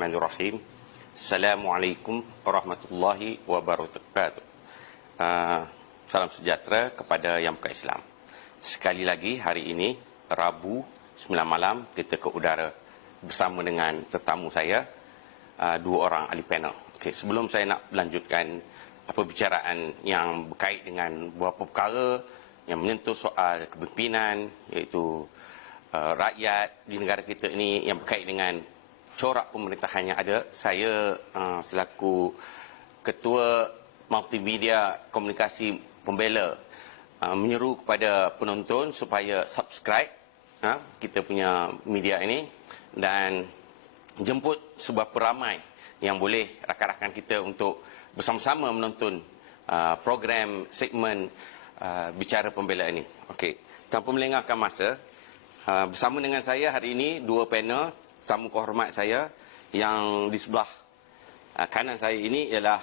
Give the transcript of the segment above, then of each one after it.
Bismillahirrahmanirrahim. Assalamualaikum warahmatullahi wabarakatuh. Salam sejahtera kepada yang bukan Islam. Sekali lagi hari ini Rabu 9 malam kita ke udara bersama dengan tetamu saya, dua orang ahli panel. Okey, sebelum saya nak lanjutkan perbicaraan yang berkait dengan beberapa perkara yang menyentuh soal kepimpinan, iaitu rakyat di negara kita ini yang berkait dengan corak pemerintahan yang ada, saya selaku Ketua Multimedia Komunikasi Pembela menyeru kepada penonton supaya subscribe kita punya media ini dan jemput sebuah peramai yang boleh rakan-rakan kita untuk bersama-sama menonton program segmen Bicara Pembela ini. Okey, tanpa melengahkan masa, bersama dengan saya hari ini dua panel tamu kehormat saya. Yang di sebelah kanan saya ini ialah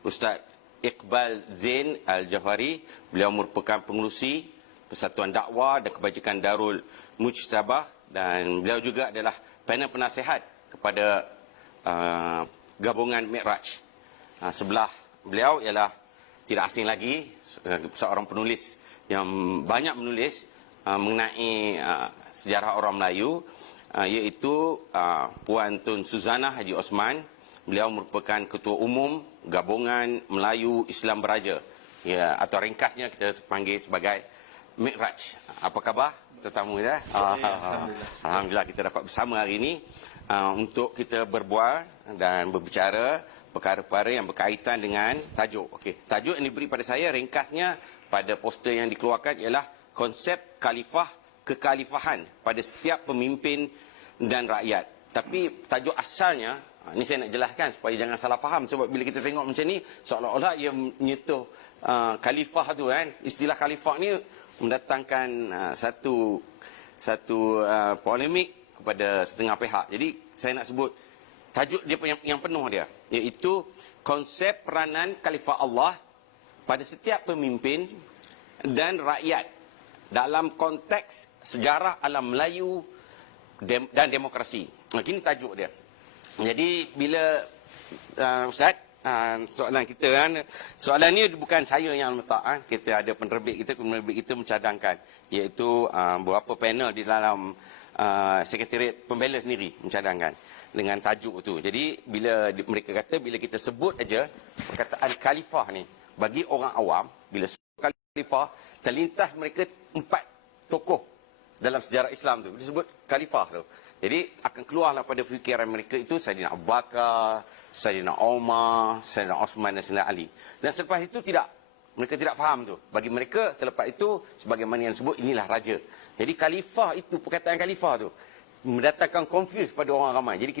Ustaz Iqbal Zain Al-Jauhari. Beliau merupakan pengerusi Persatuan Dakwah dan Kebajikan Darul Mujtabah, dan beliau juga adalah panel penasihat kepada gabungan Mi'raj. Sebelah beliau ialah tidak asing lagi, seorang penulis yang banyak menulis mengenai sejarah orang Melayu, iaitu Puan Tun Suzana Haji Osman. Beliau merupakan Ketua Umum Gabungan Melayu Islam Beraja, ya, atau ringkasnya kita panggil sebagai Mi'raj. Apa khabar tetamu kita? Alhamdulillah kita dapat bersama hari ini untuk kita berbual dan berbicara perkara-perkara yang berkaitan dengan tajuk. Okey, tajuk yang diberi pada saya ringkasnya pada poster yang dikeluarkan ialah konsep khalifah kekhalifahan pada setiap pemimpin dan rakyat. Tapi tajuk asalnya, ini saya nak jelaskan supaya jangan salah faham, sebab bila kita tengok macam ni seolah-olah ia menyentuh khalifah tu kan. Istilah khalifah ni mendatangkan satu polemik kepada setengah pihak. Jadi saya nak sebut tajuk dia yang penuh dia, iaitu konsep peranan khalifah Allah pada setiap pemimpin dan rakyat dalam konteks sejarah alam Melayu dan demokrasi. Ini tajuk dia. Jadi bila Ustaz, soalan kita kan, soalan ni bukan saya yang letak, kita ada penerbit kita mencadangkan, iaitu beberapa panel di dalam Sekretariat Pembela sendiri mencadangkan dengan tajuk tu. Jadi bila mereka kata, bila kita sebut aja perkataan khalifah ni, bagi orang awam, bila sebut khalifah, terlintas mereka 4 tokoh dalam sejarah Islam tu disebut khalifah tu. Jadi akan keluarlah pada fikiran mereka itu Saidina Abu Bakar, Saidina Umar, Saidina Osman dan Saidina Ali. Dan selepas itu tidak, mereka tidak faham tu. Bagi mereka selepas itu, sebagaimana yang disebut, inilah raja. Jadi khalifah itu, perkataan khalifah tu mendatangkan confuse pada orang ramai. Jadi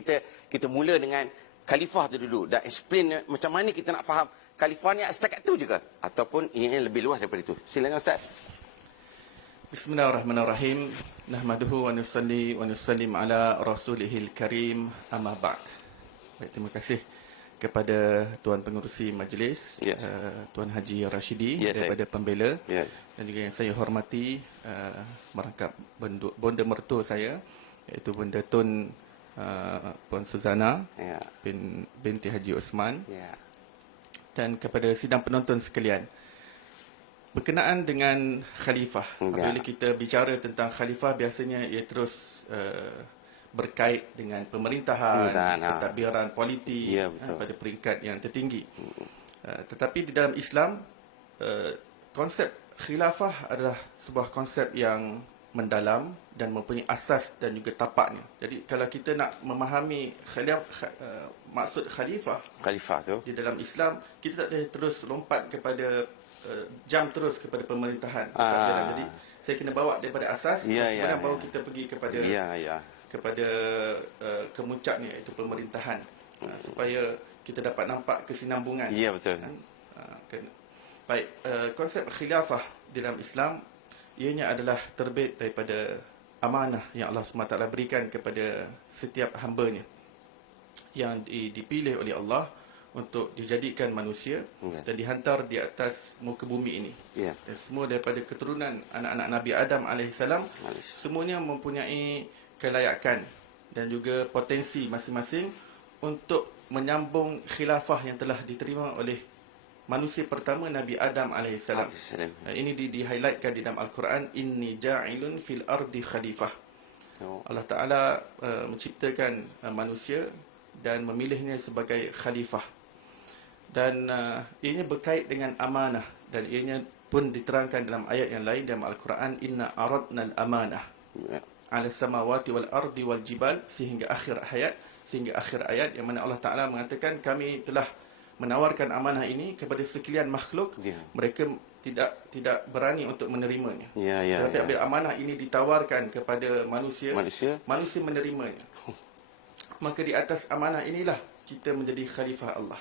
kita mula dengan khalifah tu dulu dan explain macam mana kita nak faham khalifah ni setakat tu juga ataupun ini lebih luas daripada itu. Silakan Ustaz. Bismillahirrahmanirrahim. Nahmaduhu wa nusalli wa nusallim ala rasulihil karim, amma ba'd. Baik, terima kasih kepada Tuan Pengerusi Majlis, Tuan Haji Rashidi daripada Pembela, dan juga yang saya hormati merangkap bonda mertua saya, iaitu Bonda Tun Puan Suzana binti Haji Osman, dan kepada sidang penonton sekalian. Berkenaan dengan khalifah, apabila kita bicara tentang khalifah, biasanya ia terus berkait dengan pemerintahan, pentadbiran politik pada peringkat yang tertinggi. Tetapi di dalam Islam, konsep khilafah adalah sebuah konsep yang mendalam dan mempunyai asas dan juga tapaknya. Jadi kalau kita nak memahami maksud khalifah tu di dalam Islam, kita tak boleh terus lompat kepada jam terus kepada pemerintahan. Jadi saya kena bawa daripada asas, kemudian baru kita pergi kepada kepada kemuncaknya, iaitu pemerintahan, supaya kita dapat nampak kesinambungan. Ya, betul. Baik, konsep khilafah di dalam Islam, ianya adalah terbit daripada amanah yang Allah SWT berikan kepada setiap hamba-Nya yang dipilih oleh Allah untuk dijadikan manusia dan dihantar di atas muka bumi ini. Dan semua daripada keturunan anak-anak Nabi Adam AS, semuanya mempunyai kelayakan dan juga potensi masing-masing untuk menyambung khilafah yang telah diterima oleh manusia pertama Nabi Adam alaihissalam. Ini di-highlightkan di dalam Al-Quran, inni ja'ilun fil ardi khalifah. Allah Ta'ala menciptakan manusia dan memilihnya sebagai khalifah. Dan ianya berkait dengan amanah, dan ianya pun diterangkan dalam ayat yang lain dalam Al-Quran, inna aradna al-amanah ala samawati wal ardi wal jibal, sehingga akhir ayat yang mana Allah Ta'ala mengatakan kami telah menawarkan amanah ini kepada sekalian makhluk, mereka tidak berani untuk menerimanya. Tetapi bila amanah ini ditawarkan kepada manusia menerimanya. Maka di atas amanah inilah kita menjadi khalifah Allah.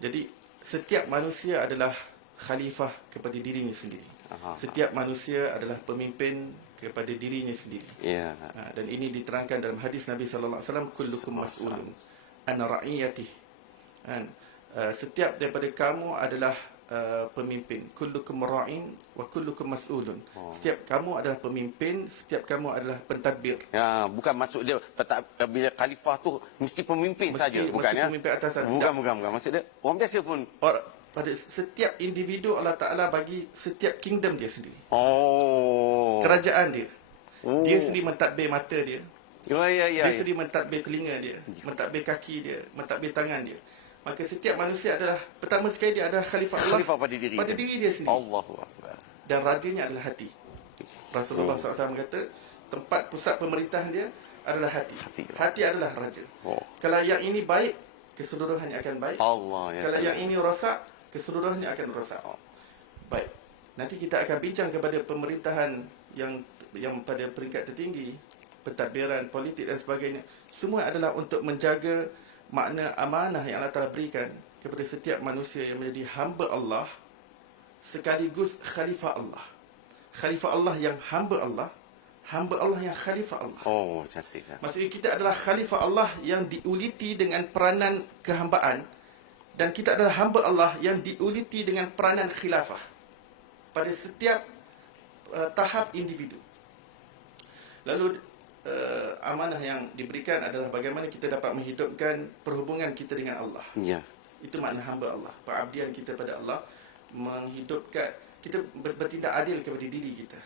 Jadi setiap manusia adalah khalifah kepada dirinya sendiri. Setiap manusia adalah pemimpin kepada dirinya sendiri. Dan ini diterangkan dalam hadis Nabi sallallahu alaihi wasallam, kullukum mas'ulun an ra'iyatihi. Setiap daripada kamu adalah pemimpin. Kullukum ra'in wa kullukum mas'ulun. Setiap kamu adalah pemimpin, setiap kamu adalah pentadbir. Bukan maksud dia bila khalifah tu mesti pemimpin saja, bukan ya? Pemimpin atas bukan. Maksud dia orang biasa pun. Pada setiap individu Allah Ta'ala bagi setiap kingdom dia sendiri. Kerajaan dia. Dia sendiri mentadbir mata dia. Dia sendiri mentadbir telinga dia, mentadbir kaki dia, mentadbir tangan dia. Maka setiap manusia adalah, pertama sekali dia adalah khalifah Allah pada diri dia sendiri. Allahu Akbar. Dan rajanya adalah hati. Rasulullah SAW kata, tempat pusat pemerintahan dia adalah hati. Hati adalah raja. Kalau yang ini baik, keseluruhannya akan baik. Kalau yang ini rosak, keseluruhannya akan rosak. Baik. Nanti kita akan bincang kepada pemerintahan yang pada peringkat tertinggi, pentadbiran, politik dan sebagainya. Semua adalah untuk menjaga makna amanah yang Allah Ta'ala berikan kepada setiap manusia yang menjadi hamba Allah sekaligus khalifah Allah. Khalifah Allah yang hamba Allah yang khalifah Allah. Cantik. Maksudnya kita adalah khalifah Allah yang diuliti dengan peranan kehambaan, dan kita adalah hamba Allah yang diuliti dengan peranan khilafah pada setiap tahap individu. Lalu amanah yang diberikan adalah bagaimana kita dapat menghidupkan perhubungan kita dengan Allah. Itu makna hamba Allah. Pengabdian kita pada Allah, menghidupkan kita bertindak adil kepada diri kita.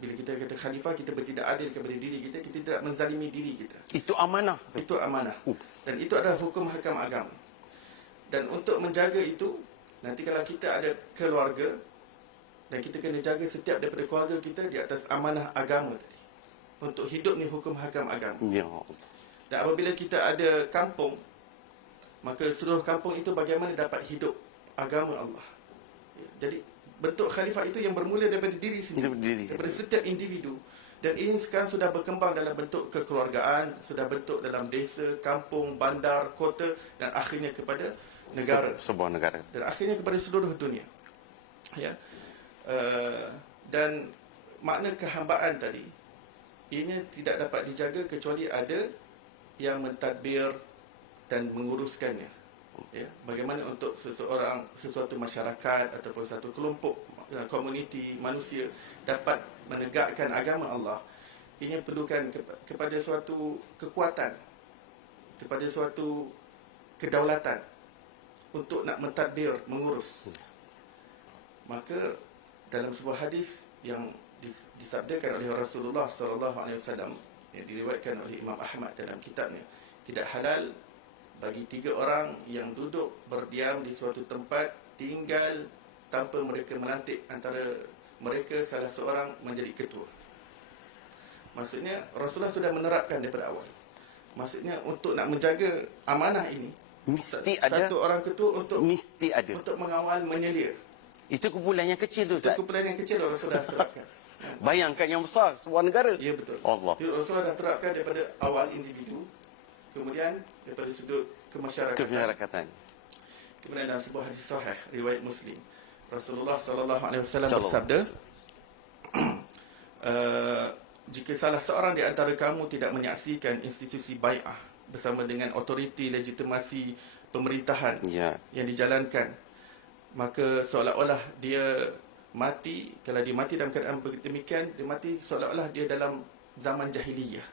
Bila kita kata khalifah, kita bertindak adil kepada diri kita, kita tidak menzalimi diri kita. Itu amanah. Itu amanah. Dan itu adalah hukum hakam agama. Dan untuk menjaga itu, nanti kalau kita ada keluarga, dan kita kena jaga setiap daripada keluarga kita di atas amanah agama tadi. Untuk hidup ni hukum hakam agama. Dan apabila kita ada kampung, maka seluruh kampung itu bagaimana dapat hidup agama Allah. Jadi bentuk khalifah itu yang bermula daripada diri sendiri, daripada setiap individu. Dan ini sekarang sudah berkembang dalam bentuk kekeluargaan, sudah bentuk dalam desa, kampung, bandar, kota, dan akhirnya kepada negara. Sebuah negara. Dan akhirnya kepada seluruh dunia. Dan makna kehambaan tadi, ianya tidak dapat dijaga kecuali ada yang mentadbir dan menguruskannya. Bagaimana untuk sesuatu masyarakat ataupun satu kelompok, komuniti manusia dapat menegakkan agama Allah, ianya perlukan kepada suatu kekuatan, kepada suatu kedaulatan untuk nak mentadbir, mengurus. Maka dalam sebuah hadis yang disabdakan oleh Rasulullah SAW, yang diriwayatkan oleh Imam Ahmad dalam kitabnya, tidak halal bagi 3 orang yang duduk berdiam di suatu tempat, tinggal tanpa mereka melantik antara mereka salah seorang menjadi ketua. Maksudnya Rasulullah sudah menerapkan daripada awal. Maksudnya untuk nak menjaga amanah ini, mesti ada satu orang ketua untuk mengawal, menyelia. Itu kumpulan yang kecil tu, Ustaz. Itu kumpulan yang kecil Rasulullah terapkan. Bayangkan yang besar, sebuah negara. Ya, betul. Allah. Jadi Rasulullah dah terapkan daripada awal individu, kemudian daripada sudut kemasyarakatan. Kemudian dalam sebuah hadis sahih riwayat Muslim, Rasulullah SAW bersabda, jika salah seorang di antara kamu tidak menyaksikan institusi bai'ah bersama dengan otoriti legitimasi pemerintahan yang dijalankan, maka seolah-olah dia mati. Kalau dia mati dalam keadaan demikian, dia mati seolah-olah dia dalam zaman jahiliyah.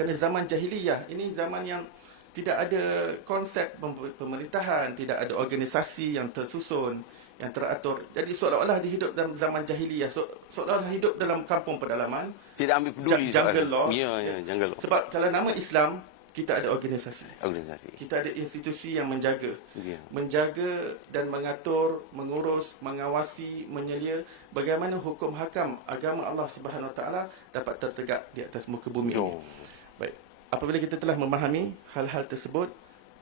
Kerana zaman jahiliyah ini zaman yang tidak ada konsep pemerintahan, tidak ada organisasi yang tersusun, yang teratur. Jadi seolah-olah dia hidup dalam zaman jahiliyah, seolah-olah hidup dalam kampung pedalaman. Tidak ambil peduli jungle law. Ya, jungle law. Sebab kalau nama Islam, kita ada organisasi. Organisasi. Kita ada institusi yang menjaga. Ya. Menjaga dan mengatur, mengurus, mengawasi, menyelia bagaimana hukum hakam agama Allah Subhanahu Wa Taala dapat tertegak di atas muka bumi ini. Baik. Apabila kita telah memahami hal-hal tersebut,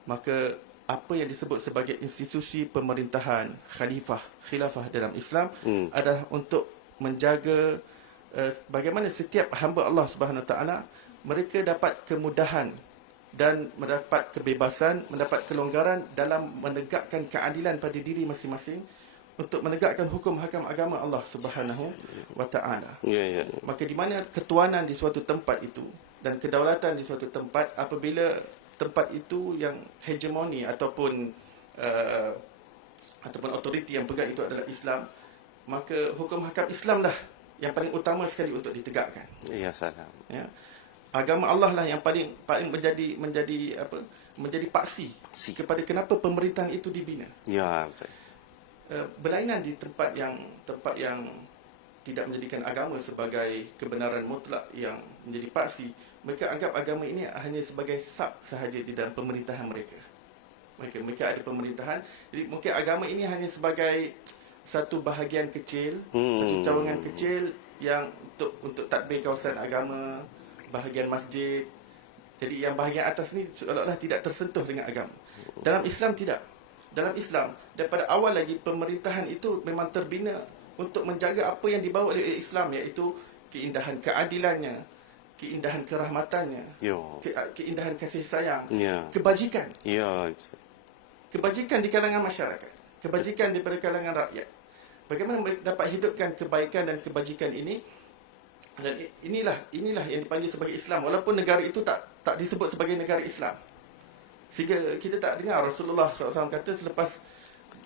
maka apa yang disebut sebagai institusi pemerintahan khilafah dalam Islam adalah untuk menjaga bagaimana setiap hamba Allah Subhanahu Wa Taala mereka dapat kemudahan dan mendapat kebebasan, mendapat kelonggaran dalam menegakkan keadilan pada diri masing-masing untuk menegakkan hukum hakam agama Allah Subhanahu Wa Taala. Ya. Maka di mana ketuanan di suatu tempat itu dan kedaulatan di suatu tempat, apabila tempat itu yang hegemoni ataupun autoriti yang pegang itu adalah Islam, maka hukum hakam Islam lah yang paling utama sekali untuk ditegakkan. Ya, salam. Ya. Agama Allah lah yang paling menjadi paksi kepada kenapa pemerintahan itu dibina. Ya, betul. Berlainan di tempat yang tidak menjadikan agama sebagai kebenaran mutlak yang menjadi paksi, mereka anggap agama ini hanya sebagai sub sahaja di dalam pemerintahan mereka. Mereka ada pemerintahan, jadi mungkin agama ini hanya sebagai satu bahagian kecil, satu cawangan kecil yang untuk tadbir kawasan agama, bahagian masjid. Jadi yang bahagian atas ni seolah-olah tidak tersentuh dengan agama. Dalam Islam tidak. Dalam Islam, daripada awal lagi pemerintahan itu memang terbina untuk menjaga apa yang dibawa oleh Islam, iaitu keindahan keadilannya, keindahan kerahmatannya, keindahan kasih sayang, kebajikan. Kebajikan di kalangan masyarakat, kebajikan di kalangan rakyat. Bagaimana mereka dapat hidupkan kebaikan dan kebajikan ini? Dan inilah yang dipanggil sebagai Islam, walaupun negara itu tak disebut sebagai negara Islam. Sehingga kita tak dengar Rasulullah SAW kata selepas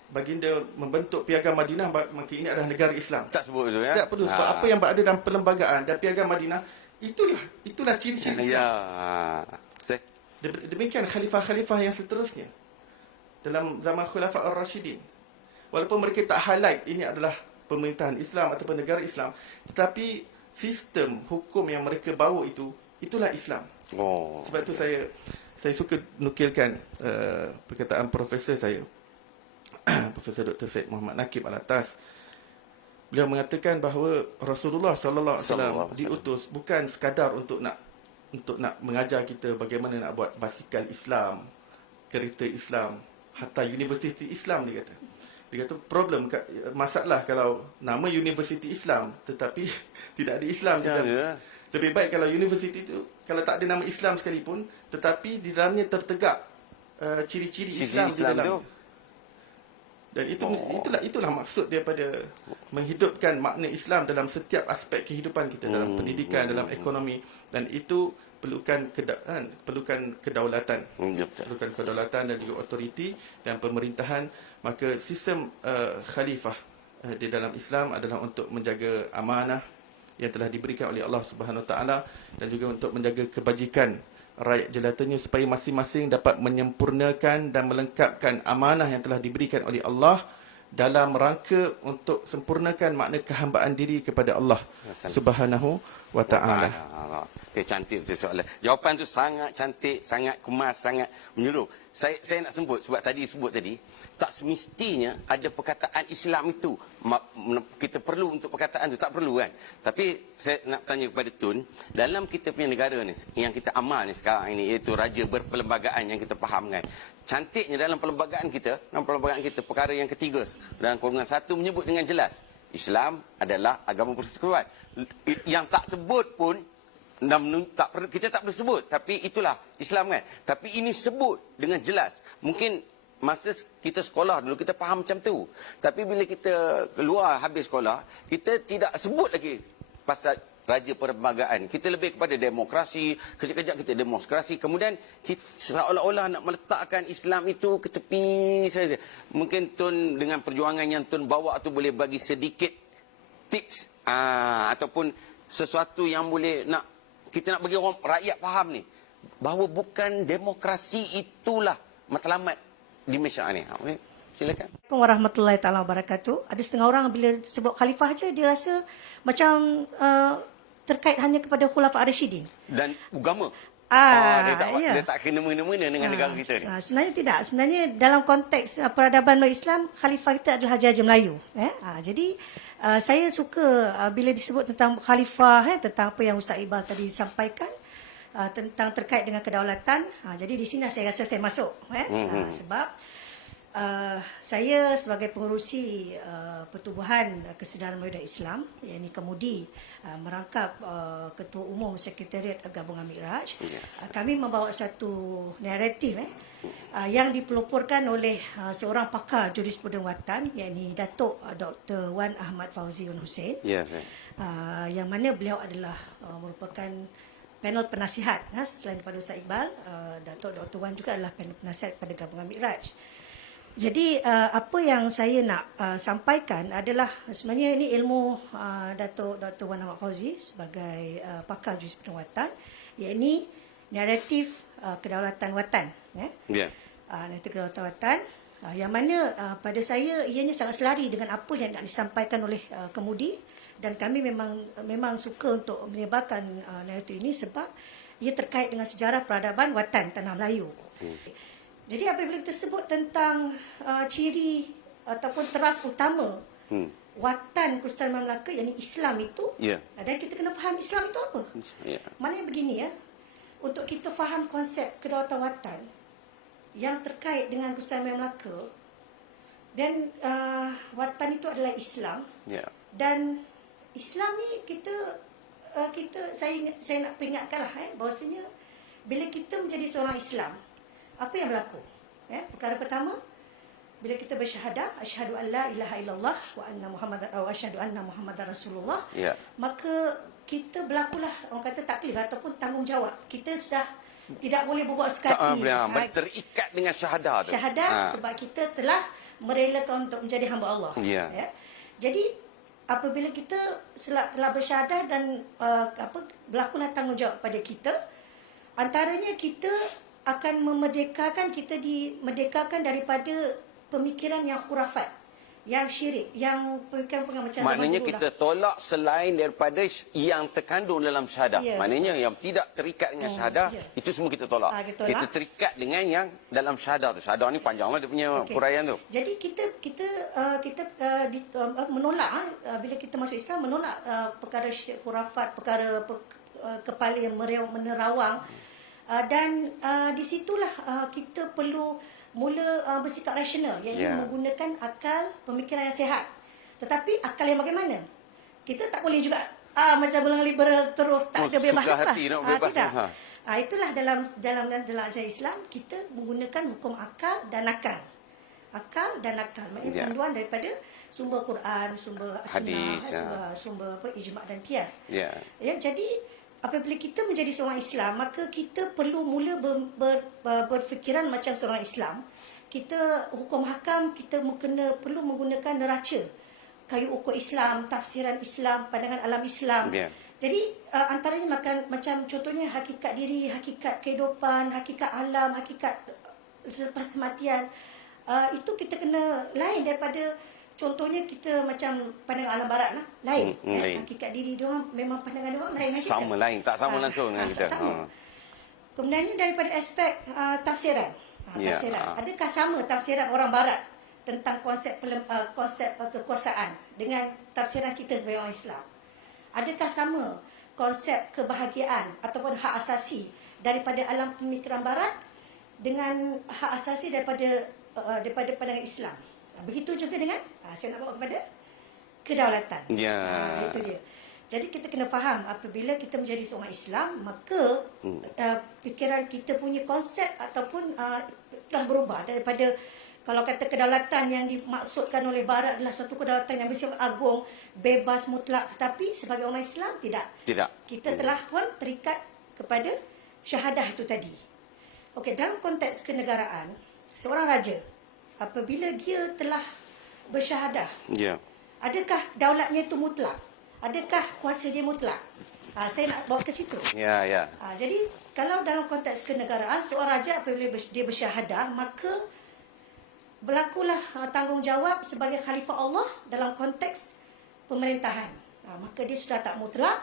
baginda membentuk Piagam Madinah, maka ini adalah negara Islam. Tak sebut itu, ya? Tak perlu, sebab apa yang berada dalam perlembagaan dan Piagam Madinah, itulah ciri-ciri Islam. Demikian khalifah-khalifah yang seterusnya dalam zaman Khulafah Ar-Rashidin. Walaupun mereka tak highlight ini adalah pemerintahan Islam ataupun negara Islam, tetapi sistem hukum yang mereka bawa itulah Islam. Sebab itu saya suka nukilkan perkataan profesor saya, Profesor Dr. Syed Muhammad Nakib Al-Atas. Beliau mengatakan bahawa Rasulullah sallallahu alaihi wasallam diutus bukan sekadar untuk nak mengajar kita bagaimana nak buat basikal Islam, kereta Islam, hatta universiti Islam. Dia kata masalah kalau nama universiti Islam tetapi tidak ada Islam. Lebih baik kalau universiti itu kalau tak ada nama Islam sekalipun, tetapi di dalamnya tertegak ciri-ciri Islam di dalamnya. Dan itulah maksud daripada menghidupkan makna Islam dalam setiap aspek kehidupan kita, dalam pendidikan, dalam ekonomi, dan itu perlukan kedaulatan, perlukan kedaulatan dan juga otoriti dan pemerintahan. Maka sistem khalifah di dalam Islam adalah untuk menjaga amanah yang telah diberikan oleh Allah Subhanahu Wa Taala dan juga untuk menjaga kebajikan rakyat jelatannya supaya masing-masing dapat menyempurnakan dan melengkapkan amanah yang telah diberikan oleh Allah dalam rangka untuk sempurnakan makna kehambaan diri kepada Allah Subhanahu Wa Taala. Okay, cantik betul soalan. Jawapan tu sangat cantik, sangat kemas, sangat menyeluruh. Saya nak sebut sebab sebut tadi tak semestinya ada perkataan Islam itu kita perlu untuk perkataan tu, tak perlu kan. Tapi saya nak tanya kepada Tun, dalam kita punya negara ni yang kita amal ni sekarang ini, iaitu raja berperlembagaan yang kita fahamkan. Cantiknya dalam perlembagaan kita perkara yang ketiga dalam golongan 1 menyebut dengan jelas Islam adalah agama persekutuan. Yang tak sebut pun kita tak perlu sebut, tapi itulah Islam kan. Tapi ini sebut dengan jelas. Mungkin masa kita sekolah dulu kita faham macam tu, tapi bila kita keluar habis sekolah, kita tidak sebut lagi pasal raja perlembagaan. Kita lebih kepada demokrasi, kejap-kejap kita demonstrasi, kemudian kita seolah-olah nak meletakkan Islam itu ke tepi saja. Mungkin Tun dengan perjuangan yang Tun bawa tu boleh bagi sedikit tips ataupun sesuatu yang boleh kita nak bagi orang rakyat faham ni. bahawa bukan demokrasi itulah matlamat di Malaysia ni. Okay. Silakan. Assalamualaikum warahmatullahi taala wabarakatuh. Ada setengah orang bila sebut khalifah je dia rasa macam terkait hanya kepada Khulafa' Ar-Rasyidin. Dan agama. Ya. Dia tak kena mengena-mengena dengan negara kita ni. Sebenarnya tidak. Sebenarnya dalam konteks peradaban Islam, khalifah kita adalah Haji Melayu. Jadi saya suka bila disebut tentang khalifah, tentang apa yang Ustaz Iqbal tadi sampaikan, tentang terkait dengan kedaulatan. Jadi di sini saya rasa saya masuk. Sebab saya sebagai pengerusi Pertubuhan Kesedaran Melayu dan Islam, yakni Kemudi, merangkap Ketua Umum Sekretariat Gabungan Mi'raj, kami membawa satu naratif yang dipeloporkan oleh seorang pakar jurisprudensi watan, yakni Datuk Dr. Wan Ahmad Fauzi Wan Hussein, yang mana beliau adalah merupakan panel penasihat, selain daripada Ustaz Iqbal, Datuk Dr. Wan juga adalah panel penasihat pada Gabungan Mi'raj. Jadi apa yang saya nak sampaikan adalah sebenarnya ini ilmu Datuk Dr. Wan Ahmad Fauzi sebagai pakar jurisprudensi watan, iaitu naratif kedaulatan watan. Naratif kedaulatan watan yang mana pada saya ianya sangat selari dengan apa yang nak disampaikan oleh Kemudi, dan kami memang suka untuk menyebarkan naratif ini sebab ia terkait dengan sejarah peradaban watan Tanah Melayu. Jadi apabila kita sebut tentang ciri ataupun teras utama watan Persatuan Melaka, yakni Islam itu, dan kita kena faham Islam itu apa. Maknanya begini untuk kita faham konsep kedaulatan watan yang terkait dengan Persatuan Melaka, dan watan itu adalah Islam, dan Islam ni saya nak peringatkanlah bahawasanya bila kita menjadi seorang Islam, apa yang berlaku? Perkara pertama, bila kita bersyahadah, asyhadu an la ilaha illallah wa asyhadu anna Muhammadar Rasulullah, maka kita berlakulah orang kata taklif ataupun tanggungjawab. Kita sudah tidak boleh berbuat suka hati. Terikat dengan syahadah tu. Syahadah sebab kita telah merelakan untuk menjadi hamba Allah. Jadi apabila kita telah bersyahadah dan berlakulah tanggungjawab pada kita, antaranya kita akan dimerdekakan daripada pemikiran yang khurafat, yang syirik, yang pemikiran macam maknanya kita tolak selain daripada yang terkandung dalam syahadah. Maknanya yang tidak terikat dengan syahadah, itu semua kita tolak. Kita terikat dengan yang dalam syahadah tu. Syahadah ni panjanglah dia punya huraian tu. Jadi kita menolak bila kita masuk Islam, menolak perkara syirik, khurafat, perkara kepala yang menerawang. Dan di situlah kita perlu mula bersikap rasional, iaitu menggunakan akal, pemikiran yang sihat. Tetapi akal yang bagaimana? Kita tak boleh juga macam golongan liberal terus tak ada bebas hati nak bebas. Tidak. Itulah dalam ajaran Islam kita menggunakan hukum akal dan nakal. Akal dan nakal, maknanya panduan daripada sumber Quran, sumber sunnah, sumber ijma' dan qiyas. Jadi apabila kita menjadi seorang Islam, maka kita perlu mula berfikiran macam seorang Islam. Kita hukum hakam, kita perlu menggunakan neraca, kayu ukur Islam, tafsiran Islam, pandangan alam Islam. Jadi antaranya macam contohnya hakikat diri, hakikat kehidupan, hakikat alam, hakikat selepas kematian. Itu kita kena lain daripada contohnya kita macam pandangan alam barat lah, lain. Hakikat diri dia orang memang pandangan dia orang lain. Sama lain, tak sama langsung dengan kita. Kemudiannya daripada aspek tafsiran. Adakah sama tafsiran orang barat tentang konsep kekuasaan dengan tafsiran kita sebagai orang Islam? Adakah sama konsep kebahagiaan ataupun hak asasi daripada alam pemikiran barat dengan hak asasi daripada pandangan Islam? Begitu juga dengan saya nak bawa kepada kedaulatan. Itu dia. Jadi kita kena faham apabila kita menjadi seorang Islam, maka fikiran kita punya konsep ataupun telah berubah daripada, kalau kata kedaulatan yang dimaksudkan oleh barat adalah satu kedaulatan yang bersifat agung, bebas mutlak, tetapi sebagai orang Islam tidak. Kita telah pun terikat kepada syahadah itu tadi. Dalam konteks kenegaraan, seorang raja apabila dia telah bersyahadah, adakah daulatnya itu mutlak? Adakah kuasa dia mutlak? Saya nak bawa ke situ. Jadi kalau dalam konteks kenegaraan, seorang raja apabila dia bersyahadah, maka berlakulah tanggungjawab sebagai khalifah Allah dalam konteks pemerintahan. Maka dia sudah tak mutlak,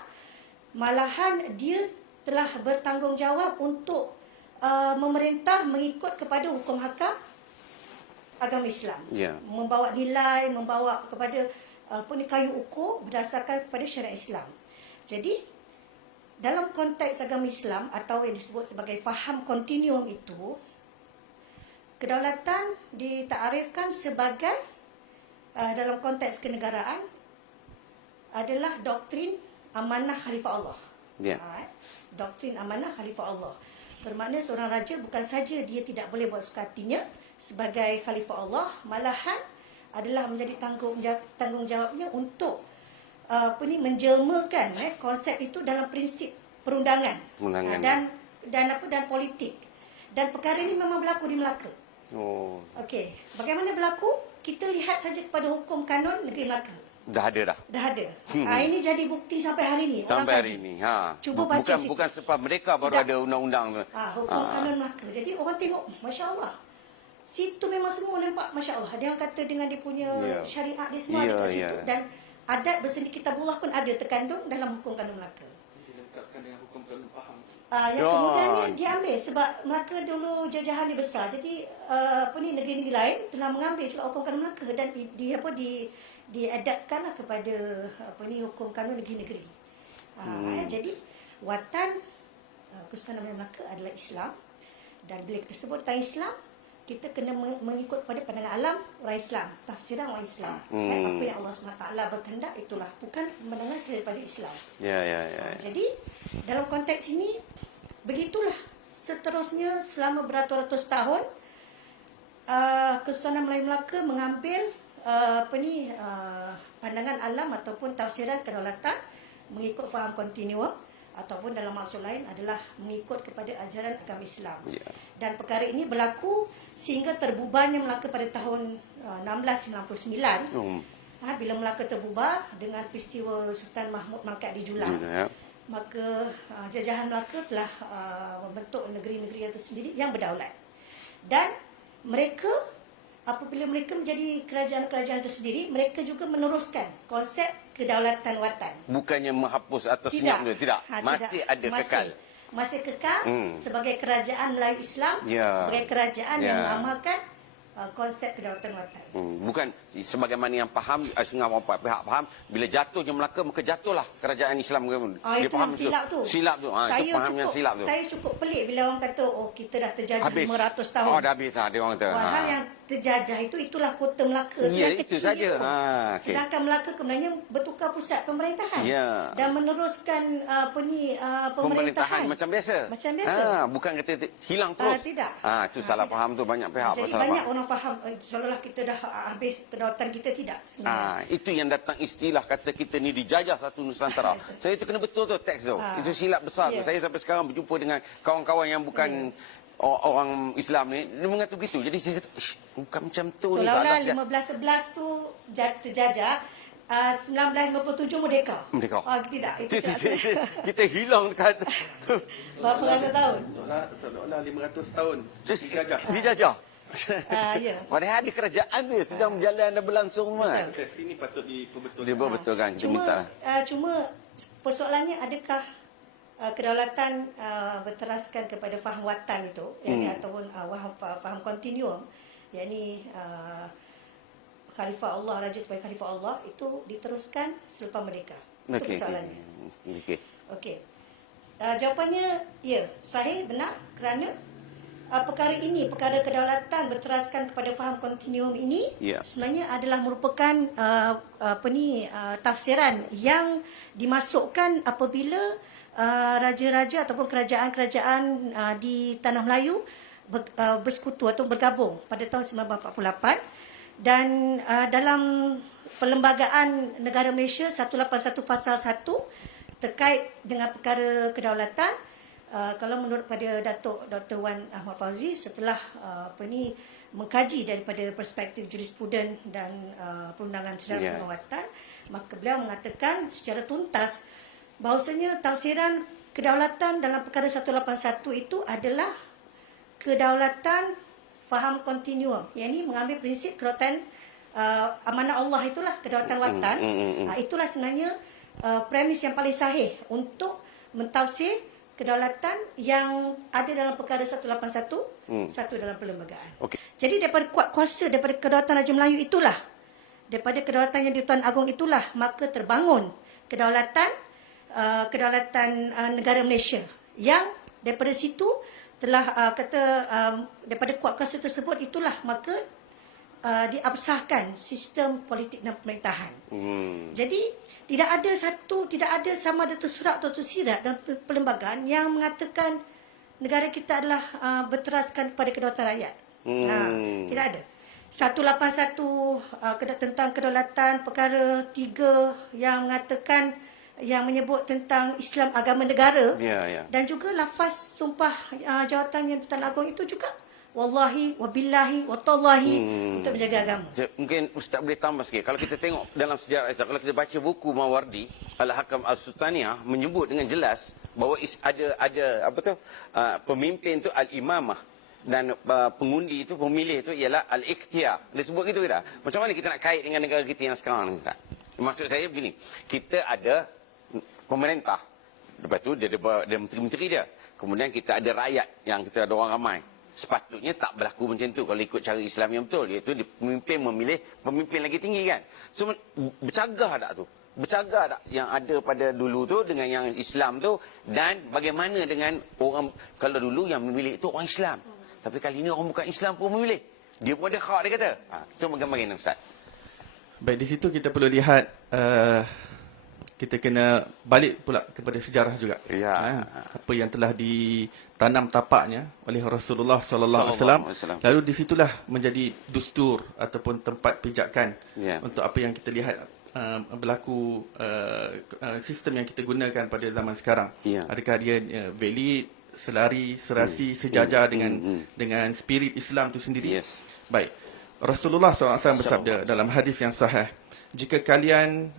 malahan dia telah bertanggungjawab untuk memerintah mengikut kepada hukum hakam agama Islam. Membawa nilai, membawa kepada kayu ukur berdasarkan kepada syariat Islam. Jadi dalam konteks agama Islam atau yang disebut sebagai faham kontinuum itu, kedaulatan ditaarifkan sebagai dalam konteks kenegaraan adalah doktrin amanah khalifah Allah. Doktrin amanah khalifah Allah. Bermakna seorang raja bukan saja dia tidak boleh buat suka hatinya sebagai khalifah Allah, malahan adalah menjadi tanggungjawabnya untuk menjelmakan konsep itu dalam prinsip perundangan dan politik. Dan perkara ini memang berlaku di Melaka. Okey, bagaimana berlaku? Kita lihat saja kepada hukum kanon negeri Melaka. Dah ada. Ini jadi bukti sampai hari ini. Sampai hari ini. Cuba baca situ. Bukan sebab mereka baru ada undang-undang. Hukum kanon Melaka. Jadi orang tengok, Masya Allah. Situ memang semua nampak Masya Allah. Dia kata dengan dia punya syariat dia semua ada kat situ. Dan adat berseni kitabullah pun ada terkandung dalam hukum kanon Melaka. Dilengkapkan dengan hukum kanon faham. Yang kemudiannya diambil sebab Melaka dulu jajahan dia besar. Jadi negeri-negeri lain telah mengambil juga hukum kanon Melaka dan diadapkanlah kepada hukum kanon negeri-negeri. Jadi watan Persatuan Melaka adalah Islam, dan bila kita sebut tentang Islam, kita kena mengikut pada pandangan alam orang Islam, tafsiran orang Islam. Apa yang Allah SWT berkehendak itulah, bukan pandangan selain daripada Islam. Jadi dalam konteks ini begitulah seterusnya selama beratus-ratus tahun Kesultanan Melayu Melaka mengambil pandangan alam ataupun tafsiran kedaulatan mengikut faham kontinuum, ataupun dalam maksud lain adalah mengikut kepada ajaran agama Islam. Dan perkara ini berlaku sehingga terbubarnya Melaka pada tahun 1699. Bila Melaka terbubar dengan peristiwa Sultan Mahmud mangkat di Julang, maka jajahan Melaka telah membentuk negeri-negeri yang tersendiri yang berdaulat. Dan mereka, apabila mereka menjadi kerajaan-kerajaan tersendiri, mereka juga meneruskan konsep kedaulatan watan. Bukannya menghapus atau senyap dia, tidak. Masih ada kekal. Masih kekal sebagai kerajaan Melayu Islam, sebagai kerajaan yang mengamalkan konsep kedaulatan watan. Bukan sebagaimana yang faham, setengah pihak faham, bila jatuhnya Melaka maka jatuhlah kerajaan Islam. Dia faham silap tu. Silap tu. Saya cukup pelik bila orang kata kita dah terjajah 500 tahun. Dah habis dia orang kata. Hal yang terjajah itulah kota Melaka. Itu saja. Sedangkan Melaka sebenarnya bertukar pusat pemerintahan dan meneruskan pemerintahan macam biasa. Bukan kata hilang terus. Tidak. Itu salah faham tu banyak pihak. Jadi banyak orang faham seolah-olah kita dah habis kedaulatan kita, tidak sebenarnya. Itu yang datang istilah kata kita ni dijajah satu Nusantara. Saya itu kena betul tu teks tu. Itu silap besar tu. Saya sampai sekarang berjumpa dengan kawan-kawan yang bukan orang Islam ni, dia mengatakan begitu. Jadi saya kata, bukan macam tu. Seolah-olah 1511 tu terjajah, 1957 merdeka. Tidak, itu kita hilang dekat berapa ratus tahun? Seolah-olah 500 tahun dijajah. Padahal ada kerajaan dia sedang berjalan dan berlangsung. Sini patut diperbetulkan. Diperbetulkan. Cuma persoalannya, adakah kedaulatan berteraskan kepada faham watan itu, ataupun faham kontinuum, yakni khalifah Allah, raja sebagai khalifah Allah itu diteruskan selepas merdeka? Itu persoalannya. Okey. Jawapannya ya, sahih, benar, kerana perkara ini, perkara kedaulatan berteraskan kepada faham kontinuum ini sebenarnya adalah merupakan tafsiran yang dimasukkan apabila raja-raja ataupun kerajaan-kerajaan di Tanah Melayu bersekutu atau bergabung pada tahun 1948. Dan dalam Perlembagaan Negara Malaysia 181 Fasal 1 terkait dengan perkara kedaulatan, kalau menurut pada Datuk Dr. Wan Ahmad Fauzi, setelah mengkaji daripada perspektif jurispruden dan perundangan sejarah perwatan, maka beliau mengatakan secara tuntas bahawasanya tafsiran kedaulatan dalam perkara 181 itu adalah kedaulatan faham kontinuum. Yang ini mengambil prinsip kedaulatan amanah Allah, itulah kedaulatan watan. Itulah sebenarnya premis yang paling sahih untuk mentafsir kedaulatan yang ada dalam perkara 181, satu dalam perlembagaan. Okey. Jadi daripada kuat kuasa daripada kedaulatan Raja Melayu itulah, daripada kedaulatan yang di Tuan Agong itulah, maka terbangun kedaulatan negara Malaysia, yang daripada situ telah daripada kuat kuasa tersebut itulah maka diabsahkan sistem politik dan pemerintahan. Jadi tidak ada sama ada tersurat atau tersirat dalam perlembagaan yang mengatakan negara kita adalah berteraskan kepada kedaulatan rakyat. Tidak ada. 181 tentang kedaulatan, perkara 3 yang mengatakan, yang menyebut tentang Islam agama negara, dan juga lafaz sumpah jawatan yang Tuan Agong itu juga wallahi wabillahi watallahi untuk menjaga agama. Mungkin Ustaz boleh tambah sikit. Kalau kita tengok dalam sejarah Islam, kalau kita baca buku Mawardi Al-Hakam As-Sultaniyah, menyebut dengan jelas bahawa ada pemimpin itu al-imamah, dan pengundi itu, pemilih itu ialah al-ikhtiyar. Dia sebut gitu tak? Macam mana kita nak kait dengan negara kita yang sekarang ni, Ustaz? Maksud saya begini, kita ada pemerintah, lepas tu dia ada menteri-menteri dia, kemudian kita ada rakyat yang kita ada orang ramai. Sepatutnya tak berlaku macam tu kalau ikut cara Islam yang betul, iaitu pemimpin memilih pemimpin lagi tinggi kan. So bercagah tak tu? Bercagah tak yang ada pada dulu tu dengan yang Islam tu, dan bagaimana dengan orang, kalau dulu yang memilih itu orang Islam, tapi kali ini orang bukan Islam pun memilih. Dia pun ada hak, dia kata. Itu bagaimana Ustaz? Baik, di situ kita perlu lihat kita kena balik pula kepada sejarah juga. Apa yang telah ditanam tapaknya oleh Rasulullah sallallahu alaihi wasallam. Lalu di situlah menjadi dustur ataupun tempat pijakan untuk apa yang kita lihat berlaku, sistem yang kita gunakan pada zaman sekarang. Adakah dia valid, selari, serasi, sejajar dengan spirit Islam itu sendiri? Baik. Rasulullah SAW bersabda dalam hadis yang sahih, jika kalian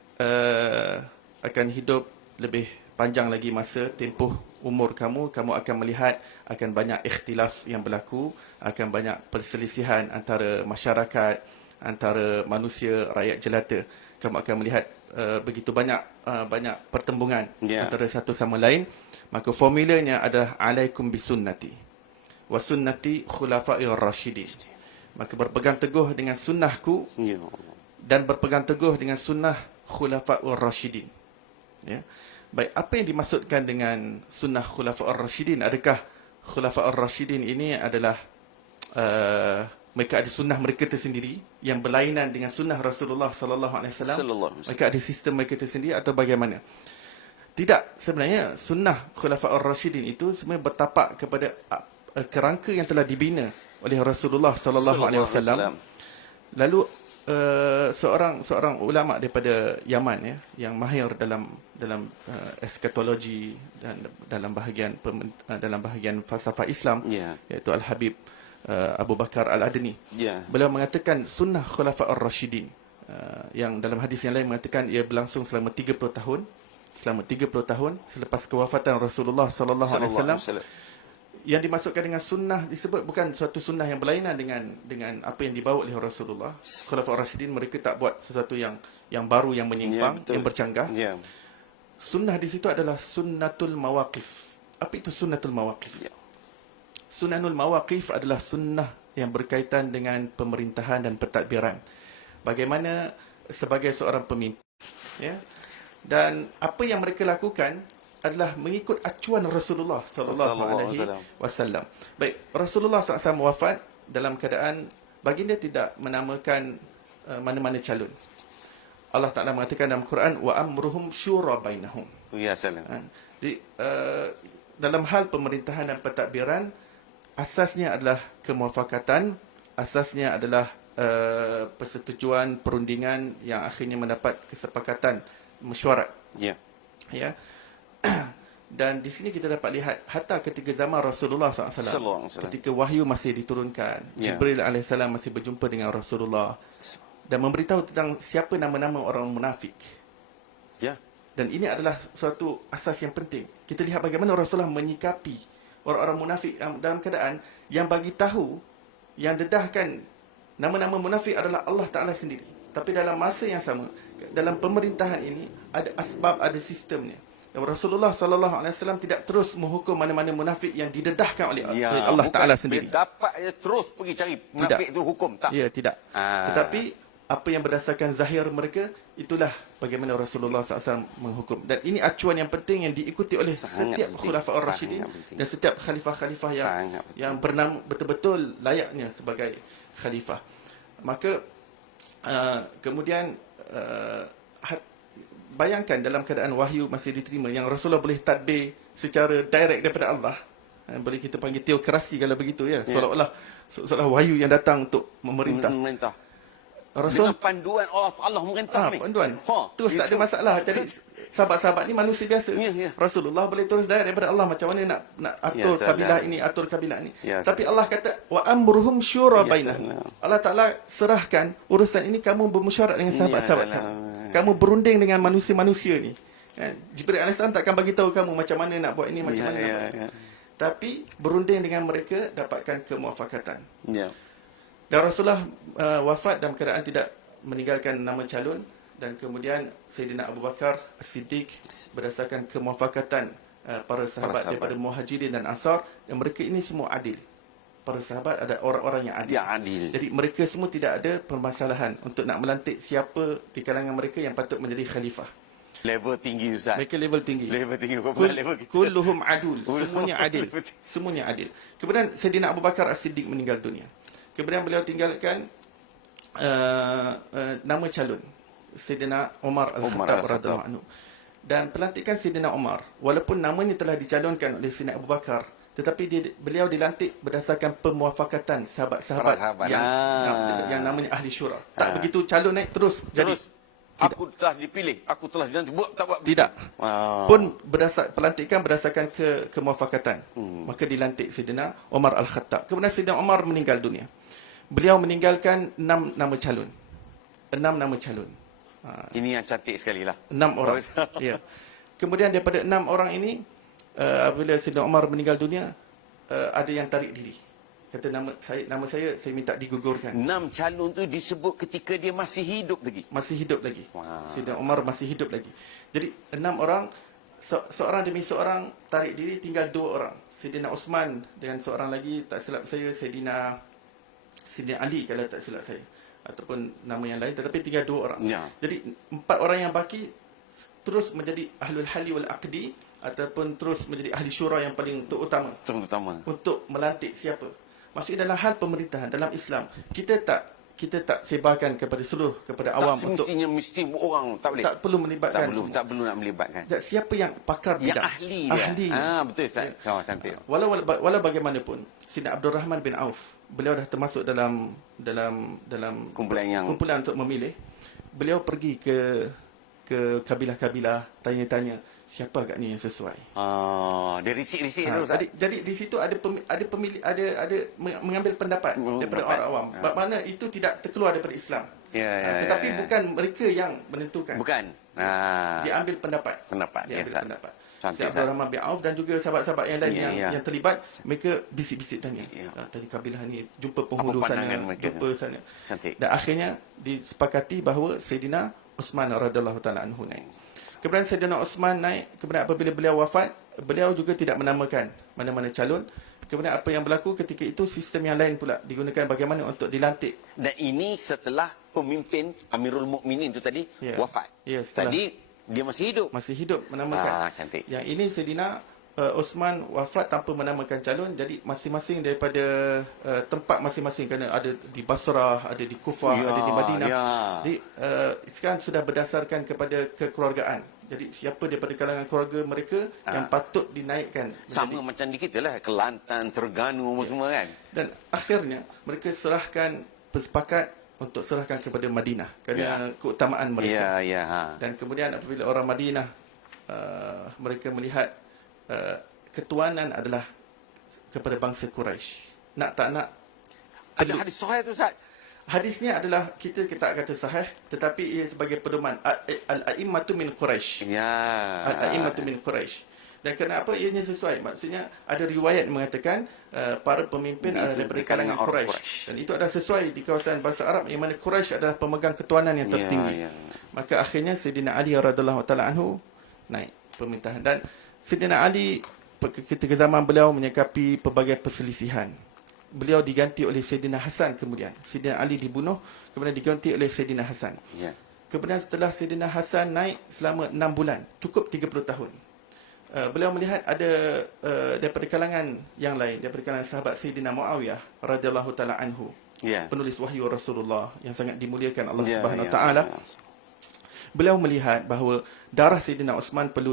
akan hidup lebih panjang lagi masa tempoh umur kamu akan melihat akan banyak ikhtilaf yang berlaku, akan banyak perselisihan antara masyarakat, antara manusia, rakyat jelata. Kamu akan melihat begitu banyak pertembungan antara satu sama lain. Maka formulanya adalah alaikum bisunnati wa sunnati khulafa'ir rasyidin. Maka berpegang teguh dengan sunnahku dan berpegang teguh dengan sunnah khulafa'ur rasyidin. Baik, apa yang dimaksudkan dengan sunnah khulafa'ur rasyidin? Adakah khulafa'ur rasyidin ini adalah mereka ada sunnah mereka tersendiri yang berlainan dengan sunnah Rasulullah sallallahu alaihi wasallam? Mereka ada sistem mereka tersendiri atau bagaimana? Tidak, sebenarnya sunnah khulafa'ur rasyidin itu sebenarnya bertapak kepada kerangka yang telah dibina oleh Rasulullah sallallahu alaihi wasallam. Lalu seorang ulama daripada Yaman yang mahir dalam eskatologi dan dalam bahagian falsafah Islam, iaitu Al-Habib Abu Bakar Al-Adni. Beliau mengatakan sunnah khulafa'ur rasyidin, yang dalam hadis yang lain mengatakan ia berlangsung selama 30 tahun selepas kewafatan Rasulullah sallallahu alaihi wasallam. Yang dimaksudkan dengan sunnah disebut bukan suatu sunnah yang berlainan dengan apa yang dibawa oleh Rasulullah. Khulafaur Rasyidin mereka tak buat sesuatu yang baru, yang menyimpang, yang bercanggah. Sunnah di situ adalah sunnatul mawaqif. Apa itu sunnatul mawaqif? Sunnatul mawaqif adalah sunnah yang berkaitan dengan pemerintahan dan pentadbiran. Bagaimana sebagai seorang pemimpin, dan apa yang mereka lakukan adalah mengikut acuan Rasulullah sallallahu alaihi wasallam. Baik, Rasulullah SAW wafat dalam keadaan baginda tidak menamakan mana-mana calon. Allah Taala mengatakan dalam Quran, wa amruhum syura bainahum. Jadi dalam hal pemerintahan dan pentadbiran, asasnya adalah kemuafakatan, asasnya adalah persetujuan, perundingan yang akhirnya mendapat kesepakatan mesyuarat. Dan di sini kita dapat lihat hatta ketika zaman Rasulullah SAW, ketika wahyu masih diturunkan, Jibril AS masih berjumpa dengan Rasulullah dan memberitahu tentang siapa nama-nama orang munafik. Dan ini adalah suatu asas yang penting. Kita lihat bagaimana Rasulullah menyikapi orang-orang munafik dalam keadaan yang bagi tahu, yang dedahkan nama-nama munafik adalah Allah Ta'ala sendiri. Tapi dalam masa yang sama, dalam pemerintahan ini ada asbab, ada sistemnya. Dan Rasulullah SAW tidak terus menghukum mana-mana munafik yang didedahkan oleh Allah Ta'ala sendiri. Dia dapat terus pergi cari munafik itu hukum, tak? Ya, tidak. Tetapi apa yang berdasarkan zahir mereka, itulah bagaimana Rasulullah SAW menghukum. Dan ini acuan yang penting yang diikuti oleh setiap Khulafa ar-Rashidin dan setiap khalifah-khalifah yang bernama betul-betul layaknya sebagai khalifah. Maka kemudian bayangkan dalam keadaan wahyu masih diterima, yang Rasulullah boleh tadbir secara direct daripada Allah. Boleh kita panggil teokrasi kalau begitu, ya. Seolah-olah wahyu yang datang untuk memerintah. Rasul, dengan panduan Allah memerintah ni. Panduan. Terus tak ada masalah. Jadi sahabat-sahabat ni manusia biasa. Rasulullah boleh terus daripada Allah macam mana nak atur kabilah ini, atur kabilah ini. Tapi Allah kata wa amruhum syura bainahum. Allah Taala serahkan urusan ini, kamu bermusyawarah dengan sahabat-sahabat kamu. Kamu berunding dengan manusia-manusia ni. Jibril AS takkan bagi tahu kamu macam mana nak buat ini, macam mana nak buat. Tapi berunding dengan mereka, dapatkan kemuafakatan. Dan Rasulullah wafat dalam keadaan tidak meninggalkan nama calon, dan kemudian Sayyidina Abu Bakar As-Siddiq berdasarkan kemuafakatan para sahabat daripada Muhajirin dan Ansar, dan mereka ini semua adil. Para sahabat ada orang-orang yang adil. Jadi mereka semua tidak ada permasalahan untuk nak melantik siapa di kalangan mereka yang patut menjadi khalifah. Level tinggi, Ustaz. Mereka level tinggi. Level tinggi. Kulluhum adul. Semuanya adil. Semuanya adil. Kemudian Sayyidina Abu Bakar As-Siddiq meninggal dunia. Kemudian beliau tinggalkan nama calon, Sayyidina Umar Al-Khattab radhiyallahu anhu. Dan pelantikan Sayyidina Umar, walaupun namanya telah dicalonkan oleh Sayyidina Abu Bakar, tetapi beliau dilantik berdasarkan pemuafakatan sahabat-sahabat yang namanya ahli syura. Tak begitu calon naik terus jadi. Aku telah dipilih, aku telah dilantik, buat tak buat. Tidak. Pun pelantikan berdasarkan kemuafakatan. Maka dilantik Sayyidina Umar Al-Khattab. Kemudian Sayyidina Umar meninggal dunia. Beliau meninggalkan 6 nama calon. 6 nama calon. Ini yang cantik sekali lah. 6 orang. Ya. Kemudian daripada 6 orang ini, apabila Sayyidina Umar meninggal dunia, ada yang tarik diri. Kata nama saya minta digugurkan. 6 calon tu disebut ketika dia masih hidup lagi. Masih hidup lagi. Sayyidina Umar masih hidup lagi. Jadi 6 orang, seorang demi seorang tarik diri, tinggal 2 orang. Sayyidina Osman dengan seorang lagi, tak silap saya Sayyidina Ali kalau tak silap saya, ataupun nama yang lain, tetapi tinggal 2 orang. Jadi 4 orang yang baki terus menjadi ahlul hali wal aqdi, ataupun terus menjadi ahli syura yang paling terutama untuk melantik siapa. Maksudnya dalam hal pemerintahan dalam Islam, kita tak sebarkan kepada awam untuk mesti orang, tak boleh. Tak perlu melibatkan. Tak perlu nak melibatkan. Siapa yang pakar bidang, ahli dia. Betul Ustaz. Cantik. Walau bagaimanapun, Sayyidina Abdul Rahman bin Auf, beliau dah termasuk dalam kumpulan untuk memilih. Beliau pergi ke kabilah-kabilah, tanya-tanya siapa agaknya yang sesuai. Dia risik-risik dulu. Jadi di situ ada pemilih, ada mengambil pendapat daripada orang awam. Mana itu tidak terkeluar daripada Islam. Tetapi bukan mereka yang menentukan. Bukan. Dia ambil pendapat. Dia ambil pendapat. Abdul Rahman bin Auf dan juga sahabat-sahabat yang lain yang terlibat, mereka bisik-bisik tanya. Tanya kabilah ni, jumpa penghulu sana, jumpa sana. Dan akhirnya disepakati bahawa Sayyidina Uthman radhiyallahu taala anhu naik. Kemudian Sayyidina Uthman naik, kemudian apabila beliau wafat, beliau juga tidak menamakan mana-mana calon. Kemudian apa yang berlaku ketika itu, sistem yang lain pula digunakan bagaimana untuk dilantik. Dan ini setelah pemimpin Amirul Mukminin itu tadi wafat. Tadi dia masih hidup menamakan. Cantik. Yang ini Sayyidina Uthman wafat tanpa menamakan calon. Jadi masing-masing daripada tempat masing-masing, kerana ada di Basrah, ada di Kufah, ada di Madinah. Jadi sekarang sudah berdasarkan kepada kekeluargaan. Jadi siapa daripada kalangan keluarga mereka yang patut dinaikkan. Sama macam di kita lah, Kelantan, Terengganu semua kan. Dan akhirnya mereka bersepakat untuk serahkan kepada Madinah kerana keutamaan mereka. Dan kemudian apabila orang Madinah mereka melihat ketuanan adalah kepada bangsa Quraisy, nak tak nak, ada hadis sahih tu Ustaz. Hadisnya adalah kita tak kata sahih, tetapi ia sebagai pedoman al-a'immatu min Quraisy. Ya. Al-a'immatu min Quraisy. Dan kenapa ianya sesuai? Maksudnya ada riwayat mengatakan para pemimpin adalah daripada kalangan orang Quraisy. Dan itu adalah sesuai di kawasan bahasa Arab yang mana Quraisy adalah pemegang ketuanan yang tertinggi. Maka akhirnya Sayyidina Ali radhiyallahu taala anhu naik pemerintahan. Dan Sayyidina Ali ketika zaman beliau menyikapi pelbagai perselisihan. Beliau diganti oleh Sayyidina Hasan kemudian. Sayyidina Ali dibunuh, kemudian diganti oleh Sayyidina Hasan. Kemudian setelah Sayyidina Hasan naik selama 6 bulan, cukup 30 tahun. Beliau melihat ada daripada kalangan yang lain, daripada kalangan sahabat Sayyidina Muawiyah radhiyallahu taala anhu, penulis wahyu Rasulullah yang sangat dimuliakan Allah Subhanahu wa taala. Beliau melihat bahawa darah Sayyidina Osman perlu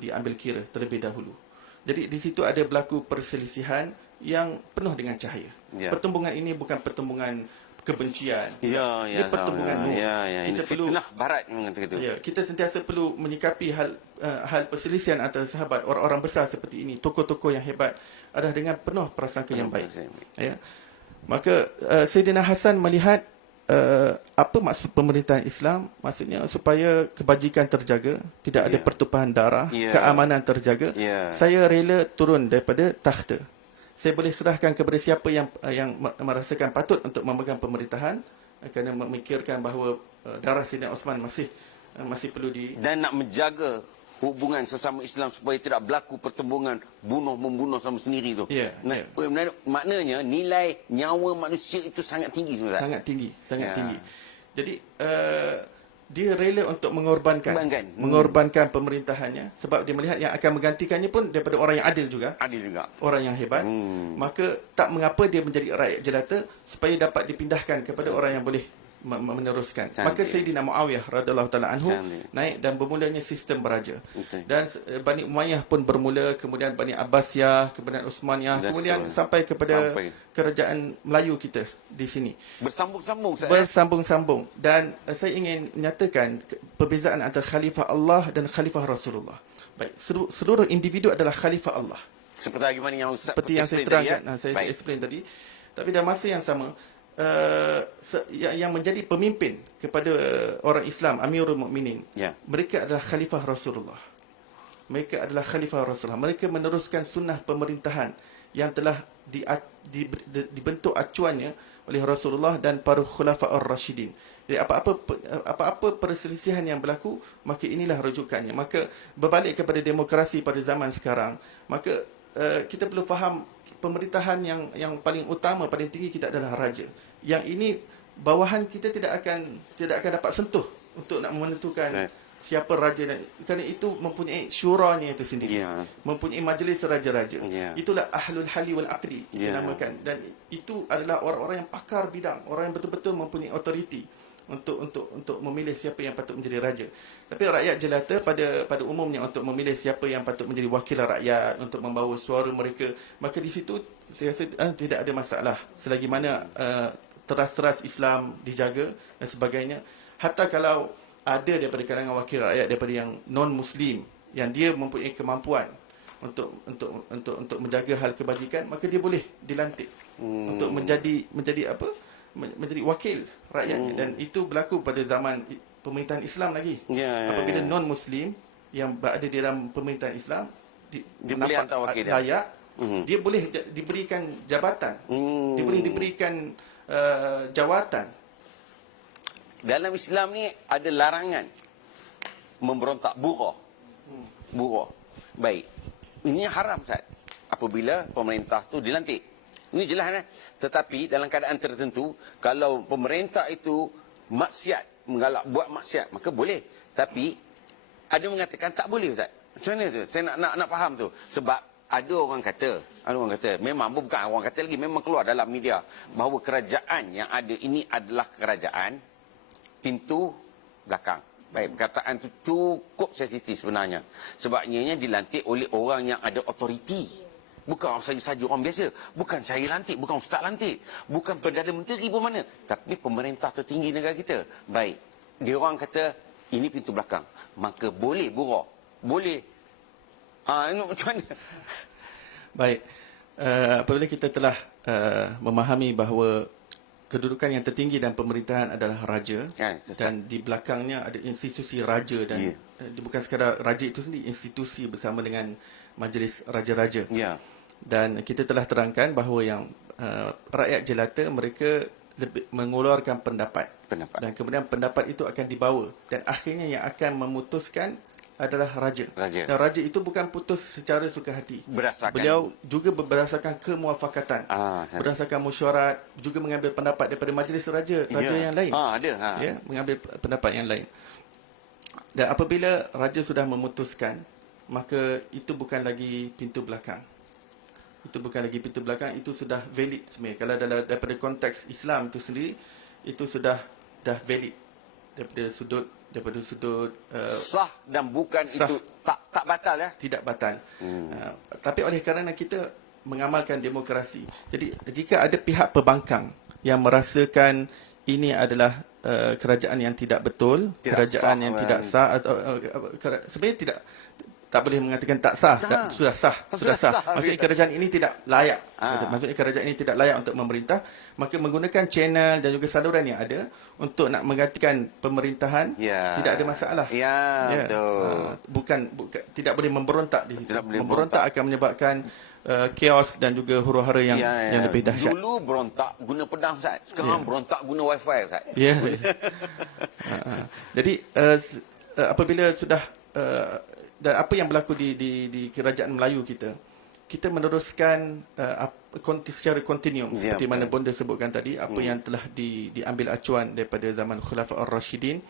diambil kira terlebih dahulu. Jadi di situ ada berlaku perselisihan yang penuh dengan cahaya. Pertembungan ini bukan pertembungan kebencian. Ia pertembungan nur. Kita perlu barat mengatakan itu. Kita sentiasa perlu menyikapi hal perselisihan antara sahabat, orang-orang besar seperti ini, tokoh-tokoh yang hebat adalah dengan penuh prasangka yang baik. Maka Sayyidina Hasan melihat apa maksud pemerintahan Islam? Maksudnya supaya kebajikan terjaga, tidak ada pertumpahan darah, keamanan terjaga. Saya rela turun daripada takhta. Saya boleh serahkan kepada siapa yang merasakan patut untuk memegang pemerintahan, kerana memikirkan bahawa darah Sayyidina Osman masih perlu dan nak menjaga hubungan sesama Islam supaya tidak berlaku pertembungan bunuh-membunuh sama sendiri tu. Maknanya nilai nyawa manusia itu sangat tinggi sebenarnya. Sangat tinggi. Jadi dia rela untuk mengorbankan pemerintahannya sebab dia melihat yang akan menggantikannya pun daripada orang yang adil juga. Orang yang hebat. Maka tak mengapa dia menjadi rakyat jelata supaya dapat dipindahkan kepada orang yang boleh meneruskan. Maka Sayyidina Muawiyah radhiyallahu taala anhu naik dan bermulanya sistem beraja. Dan Bani Umayyah pun bermula, kemudian Bani Abbasiyah, kemudian Utsmaniyah, kemudian sampai kepada kerajaan Melayu kita di sini. Bersambung-sambung. Dan saya ingin menyatakan perbezaan antara khalifah Allah dan khalifah Rasulullah. Baik, seluruh individu adalah khalifah Allah. Seperti yang saya terangkan, saya explain tadi. Tapi dalam masa yang sama, yang menjadi pemimpin kepada orang Islam, Amirul Mukminin, mereka adalah khalifah Rasulullah. Mereka meneruskan sunnah pemerintahan yang telah dibentuk acuannya oleh Rasulullah dan para khulafaur rasyidin. Jadi apa-apa perselisihan yang berlaku, maka inilah rujukannya. Maka berbalik kepada demokrasi pada zaman sekarang, maka kita perlu faham pemerintahan yang paling utama, paling tinggi kita adalah raja. Yang ini bawahan kita tidak akan dapat sentuh untuk nak menentukan siapa raja, kerana itu mempunyai syuranya itu sendiri. Mempunyai majlis raja-raja. Itulah ahlul hali wal aqdi dinamakan, dan itu adalah orang-orang yang pakar bidang, orang yang betul-betul mempunyai authority untuk memilih siapa yang patut menjadi raja. Tapi rakyat jelata pada umumnya untuk memilih siapa yang patut menjadi wakil rakyat, untuk membawa suara mereka, maka di situ saya rasa tidak ada masalah selagi mana teras-teras Islam dijaga dan sebagainya. Hatta kalau ada daripada kalangan wakil rakyat daripada yang non-Muslim yang dia mempunyai kemampuan untuk menjaga hal kebajikan, maka dia boleh dilantik untuk menjadi wakil rakyatnya. Dan itu berlaku pada zaman pemerintahan Islam lagi. Apabila non-Muslim yang berada di dalam pemerintahan Islam dia boleh hantar wakil layak, dia boleh diberikan jabatan, dia boleh diberikan jawatan. Dalam Islam ni ada larangan memberontak buruh. Baik, ini haram, Ustaz, apabila pemerintah tu dilantik. Ini jelas. Tetapi dalam keadaan tertentu, kalau pemerintah itu maksiat, buat maksiat, maka boleh. Tapi ada mengatakan tak boleh, Ustaz. Macam mana tu? Saya nak faham tu. Sebab ada orang kata, memang bukan orang kata lagi, memang keluar dalam media bahawa kerajaan yang ada ini adalah kerajaan pintu belakang. Baik, perkataan itu cukup sensitif sebenarnya. Sebabnya dilantik oleh orang yang ada otoriti. Bukan saja orang biasa. Bukan saya lantik, bukan ustaz lantik, bukan Perdana Menteri pun mana, tapi pemerintah tertinggi negara kita. Baik, dia orang kata ini pintu belakang, maka boleh buruh. Boleh. Ini macam mana? Baik, apabila kita telah memahami bahawa kedudukan yang tertinggi dalam pemerintahan adalah raja, Ya, dan di belakangnya ada institusi raja, dan bukan sekadar raja itu sendiri, institusi bersama dengan majlis raja-raja. Ya. Dan kita telah terangkan bahawa yang rakyat jelata mereka lebih mengeluarkan pendapat. Dan kemudian pendapat itu akan dibawa, dan akhirnya yang akan memutuskan adalah raja. Dan raja itu bukan putus secara suka hati. Beliau juga berdasarkan kemuafakatan, berdasarkan mesyuarat, juga mengambil pendapat daripada majlis raja yang lain. Ya, mengambil pendapat yang lain. Dan apabila raja sudah memutuskan, maka itu bukan lagi pintu belakang. Itu bukan lagi pintu belakang, itu sudah valid sebenarnya. Kalau daripada konteks Islam itu sendiri, itu dah valid daripada sudut sah dan bukan sah. Itu tak batal ya. Tidak batal. Tapi oleh kerana kita mengamalkan demokrasi, jadi jika ada pihak pembangkang yang merasakan ini adalah kerajaan yang tidak betul, kerajaan yang tidak sah, atau sebenarnya tak boleh mengatakan tak sah, sudah sah. Maksudnya kerajaan ini tidak layak. Maksudnya kerajaan ini tidak layak untuk memerintah, maka menggunakan channel dan juga saluran yang ada untuk nak menggantikan pemerintahan, tidak ada masalah. Betul. Bukan tidak boleh memberontak di situ. Memberontak akan menyebabkan chaos dan juga huru-hara yang lebih dahsyat. Dulu berontak guna pedang, Ustaz. Sekarang berontak guna wifi, Ustaz. Jadi apabila sudah dan apa yang berlaku di kerajaan Melayu kita meneruskan secara kontinum, seperti mana Bonda sebutkan tadi, apa yang telah diambil acuan daripada zaman Khulafa ar-Rashidin,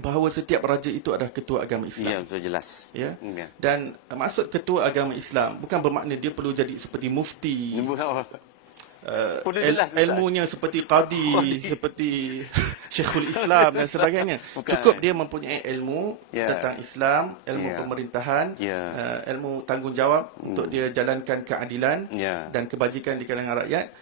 bahawa setiap raja itu adalah ketua agama Islam. Betul, jelas. Dan maksud ketua agama Islam bukan bermakna dia perlu jadi seperti mufti, ilmunya seperti qadi, seperti Syekhul Islam dan sebagainya. Cukup dia mempunyai ilmu tentang Islam, ilmu pemerintahan, ilmu tanggungjawab untuk dia jalankan keadilan dan kebajikan di kalangan rakyat.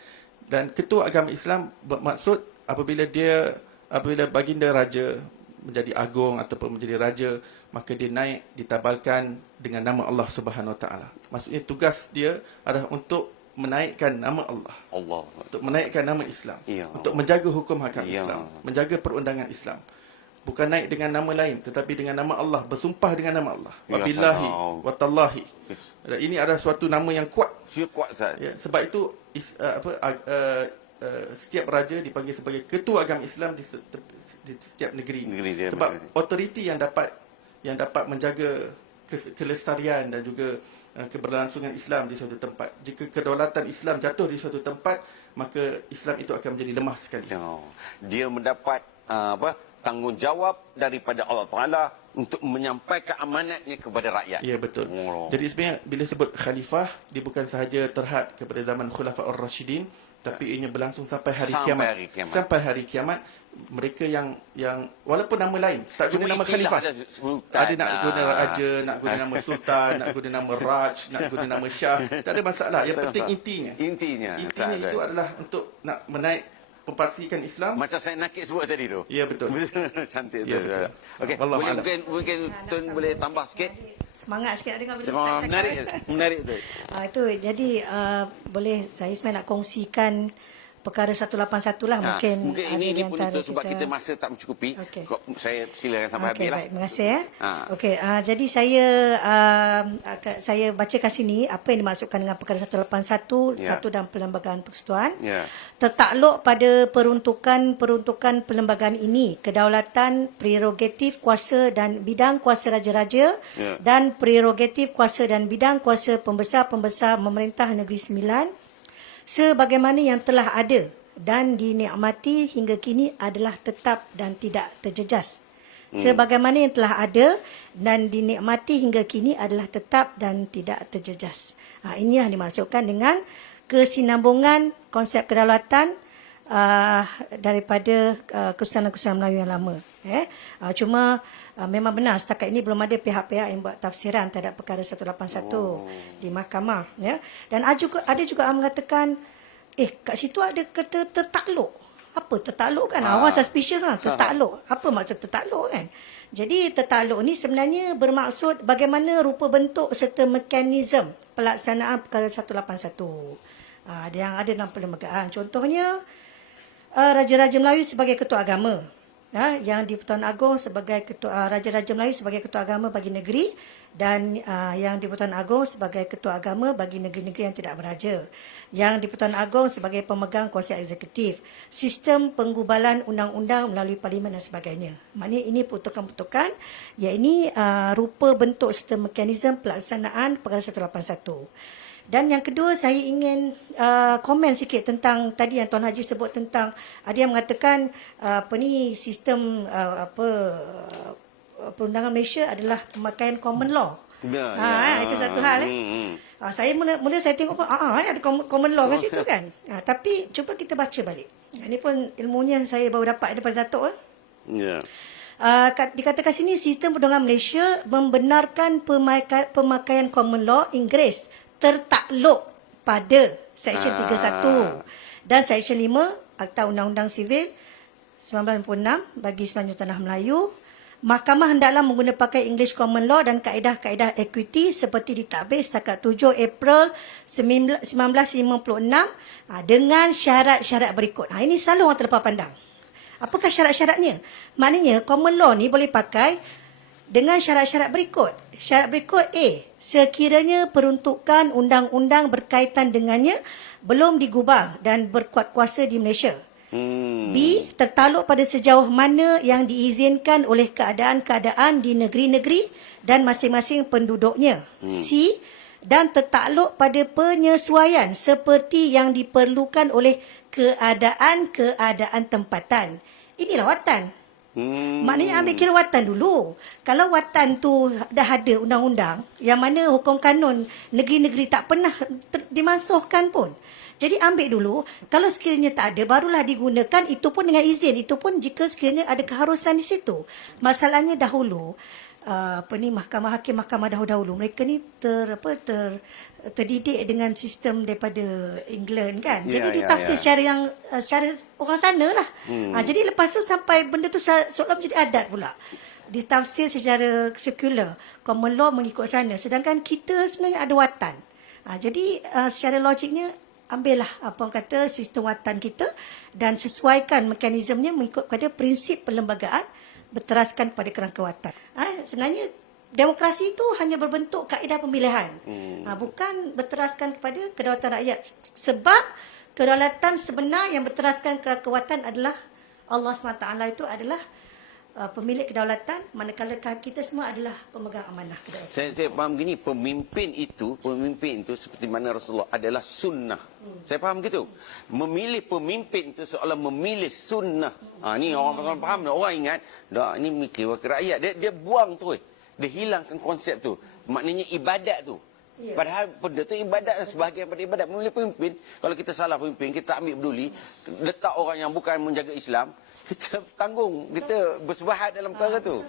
Dan ketua agama Islam bermaksud apabila baginda raja menjadi agung ataupun menjadi raja, maka dia naik ditabalkan dengan nama Allah Subhanahu Wa Taala. Maksudnya tugas dia adalah untuk menaikkan nama Allah, untuk menaikkan nama Islam, untuk menjaga hukum hakam Islam, menjaga perundangan Islam. Bukan naik dengan nama lain, tetapi dengan nama Allah, bersumpah dengan nama Allah. Wabillahi watallahi. Ini adalah suatu nama yang kuat. Sebab itu setiap raja dipanggil sebagai ketua agama Islam di setiap negeri. Sebab otoriti yang dapat menjaga kelestarian dan juga keberlangsungan Islam di suatu tempat. Jika kedaulatan Islam jatuh di suatu tempat, maka Islam itu akan menjadi lemah sekali. Dia mendapat tanggungjawab daripada Allah Taala untuk menyampaikan amanatnya kepada rakyat. Ya, betul. Jadi sebenarnya bila sebut khalifah, dia bukan sahaja terhad kepada zaman Khulafa ar-Rashidin, tapi ianya berlangsung sampai hari kiamat. Sampai hari kiamat, mereka yang walaupun nama lain, tak guna nama khalifah. Ada nak guna raja, nak guna nama sultan, nak guna nama raj, nak guna nama syah, tak ada masalah. Yang penting intinya itu adalah untuk nak menaik pemastikan Islam. Macam saya nakik sebut tadi tu. Ya, betul. Cantik tu. Ya, okey, mungkin Tun boleh tambah sikit. Semangat sikit dengar bila Ustaz cakap. Menarik tu. Itu jadi boleh saya sebenarnya nak kongsikan perkara 181 lah, mungkin ini pun itu sebab kita masa tak mencukupi. Saya silakan sampai habis lah. Baik, terima kasih ya. Okey, jadi saya bacakan sini apa yang dimaksudkan dengan perkara 181 satu dalam Perlembagaan Persekutuan. Tertakluk pada peruntukan perlembagaan ini, kedaulatan, prerogatif kuasa dan bidang kuasa raja-raja dan prerogatif kuasa dan bidang kuasa pembesar-pembesar memerintah Negeri Sembilan sebagaimana yang telah ada dan dinikmati hingga kini adalah tetap dan tidak terjejas. Sebagaimana yang telah ada dan dinikmati hingga kini adalah tetap dan tidak terjejas. Ini yang dimaksudkan dengan kesinambungan konsep kedaulatan daripada kesusahan-kesusahan Melayu yang lama. Cuma memang benar setakat ini belum ada pihak-pihak yang buat tafsiran terhadap perkara 181 di mahkamah. Dan ada juga yang mengatakan, kat situ ada kata tertakluk. Apa tertakluk kan? Orang suspicious lah. Tertakluk. Apa maksud tertakluk kan? Jadi tertakluk ni sebenarnya bermaksud bagaimana rupa bentuk serta mekanisme pelaksanaan perkara 181. Yang ada dalam perlembagaan. Contohnya, Raja-Raja Melayu sebagai ketua agama. Yang di-Pertuan Agong sebagai ketua Raja-Raja Melayu sebagai ketua agama bagi negeri, dan yang di-Pertuan Agong sebagai ketua agama bagi negeri-negeri yang tidak beraja. Yang di-Pertuan Agong sebagai pemegang kuasa eksekutif. Sistem penggubalan undang-undang melalui parlimen dan sebagainya. Maknanya ini peruntukan-peruntukan, ini rupa bentuk serta mekanisme pelaksanaan Perkara 181. Dan yang kedua, saya ingin komen sikit tentang tadi yang Tuan Haji sebut tentang ada yang mengatakan sistem perundangan Malaysia adalah pemakaian common law. Itu satu hal. Saya mula saya tengok ada common law kat situ kan. Tapi cuba kita baca balik. Ini pun ilmunya saya baru dapat daripada Datuk. Dikatakan sini sistem perundangan Malaysia membenarkan pemakaian common law Inggeris tertakluk pada Seksyen 31 dan Seksyen 5 Akta Undang-Undang Sivil 1996 bagi Semenanjung Tanah Melayu. Mahkamah hendaklah menggunakan pakai English Common Law dan kaedah-kaedah equity seperti ditadbir setakat 7 April 1956 dengan syarat-syarat berikut. Ini selalu orang terlepas pandang. Apakah syarat-syaratnya? Maknanya common law ni boleh pakai dengan syarat-syarat berikut. Syarat berikut A. Sekiranya peruntukan undang-undang berkaitan dengannya belum digubal dan berkuat kuasa di Malaysia. B. Tertaluk pada sejauh mana yang diizinkan oleh keadaan-keadaan di negeri-negeri dan masing-masing penduduknya. C. Dan tertakluk pada penyesuaian seperti yang diperlukan oleh keadaan-keadaan tempatan. Inilah watan. Maknanya ambil kira watan dulu. Kalau watan tu dah ada undang-undang yang mana hukum kanun negeri-negeri tak pernah dimansuhkan pun. Jadi ambil dulu, kalau sekiranya tak ada barulah digunakan, itu pun dengan izin, itu pun jika sekiranya ada keharusan di situ. Masalahnya dahulu mahkamah hakim, mahkamah dahulu mereka ni terdidik dengan sistem daripada England kan. Jadi ditafsir secara orang sana lah. Jadi lepas tu sampai benda tu seolah menjadi adat pula. Ditafsir secara sekular, common law mengikut sana. Sedangkan kita sebenarnya ada watan. Jadi secara logiknya ambillah apa orang kata sistem watan kita dan sesuaikan mekanismenya mengikut pada prinsip perlembagaan berteraskan pada kerangka watan. Sebenarnya demokrasi itu hanya berbentuk kaedah pemilihan. Bukan berteraskan kepada kedaulatan rakyat. Sebab kedaulatan sebenar yang berteraskan kerangka watan adalah Allah SWT itu adalah pemilik kedaulatan, manakala kita semua adalah pemegang amanah kedaulatan. Saya faham gini, pemimpin itu seperti mana Rasulullah adalah sunnah. Saya faham gitu. Memilih pemimpin itu seolah memilih sunnah. Ni orang faham, orang ingat, dah ini mikir wakil rakyat. Dia buang tu. Dia hilangkan konsep tu. Maknanya ibadat tu. Padahal benda tu ibadat, sebahagian pada ibadat. Memilih pemimpin, kalau kita salah pemimpin, kita ambil peduli, letak orang yang bukan menjaga Islam, kita tanggung, kita bersebahat dalam perkara tu.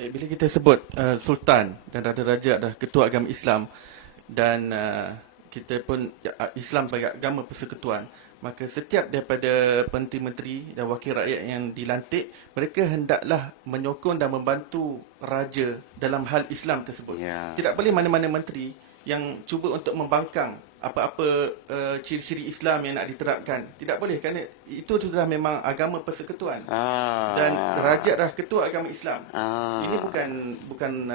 Bila kita sebut Sultan dan Raja adalah ketua agama Islam dan kita pun Islam sebagai agama persekutuan, maka setiap daripada menteri-menteri dan wakil rakyat yang dilantik, mereka hendaklah menyokong dan membantu raja dalam hal Islam tersebut. Tidak boleh mana-mana menteri yang cuba untuk membangkang apa-apa ciri-ciri Islam yang nak diterapkan. Tidak boleh, kerana itu sudah memang agama persekutuan. Dan raja adalah ketua agama Islam. Ini bukan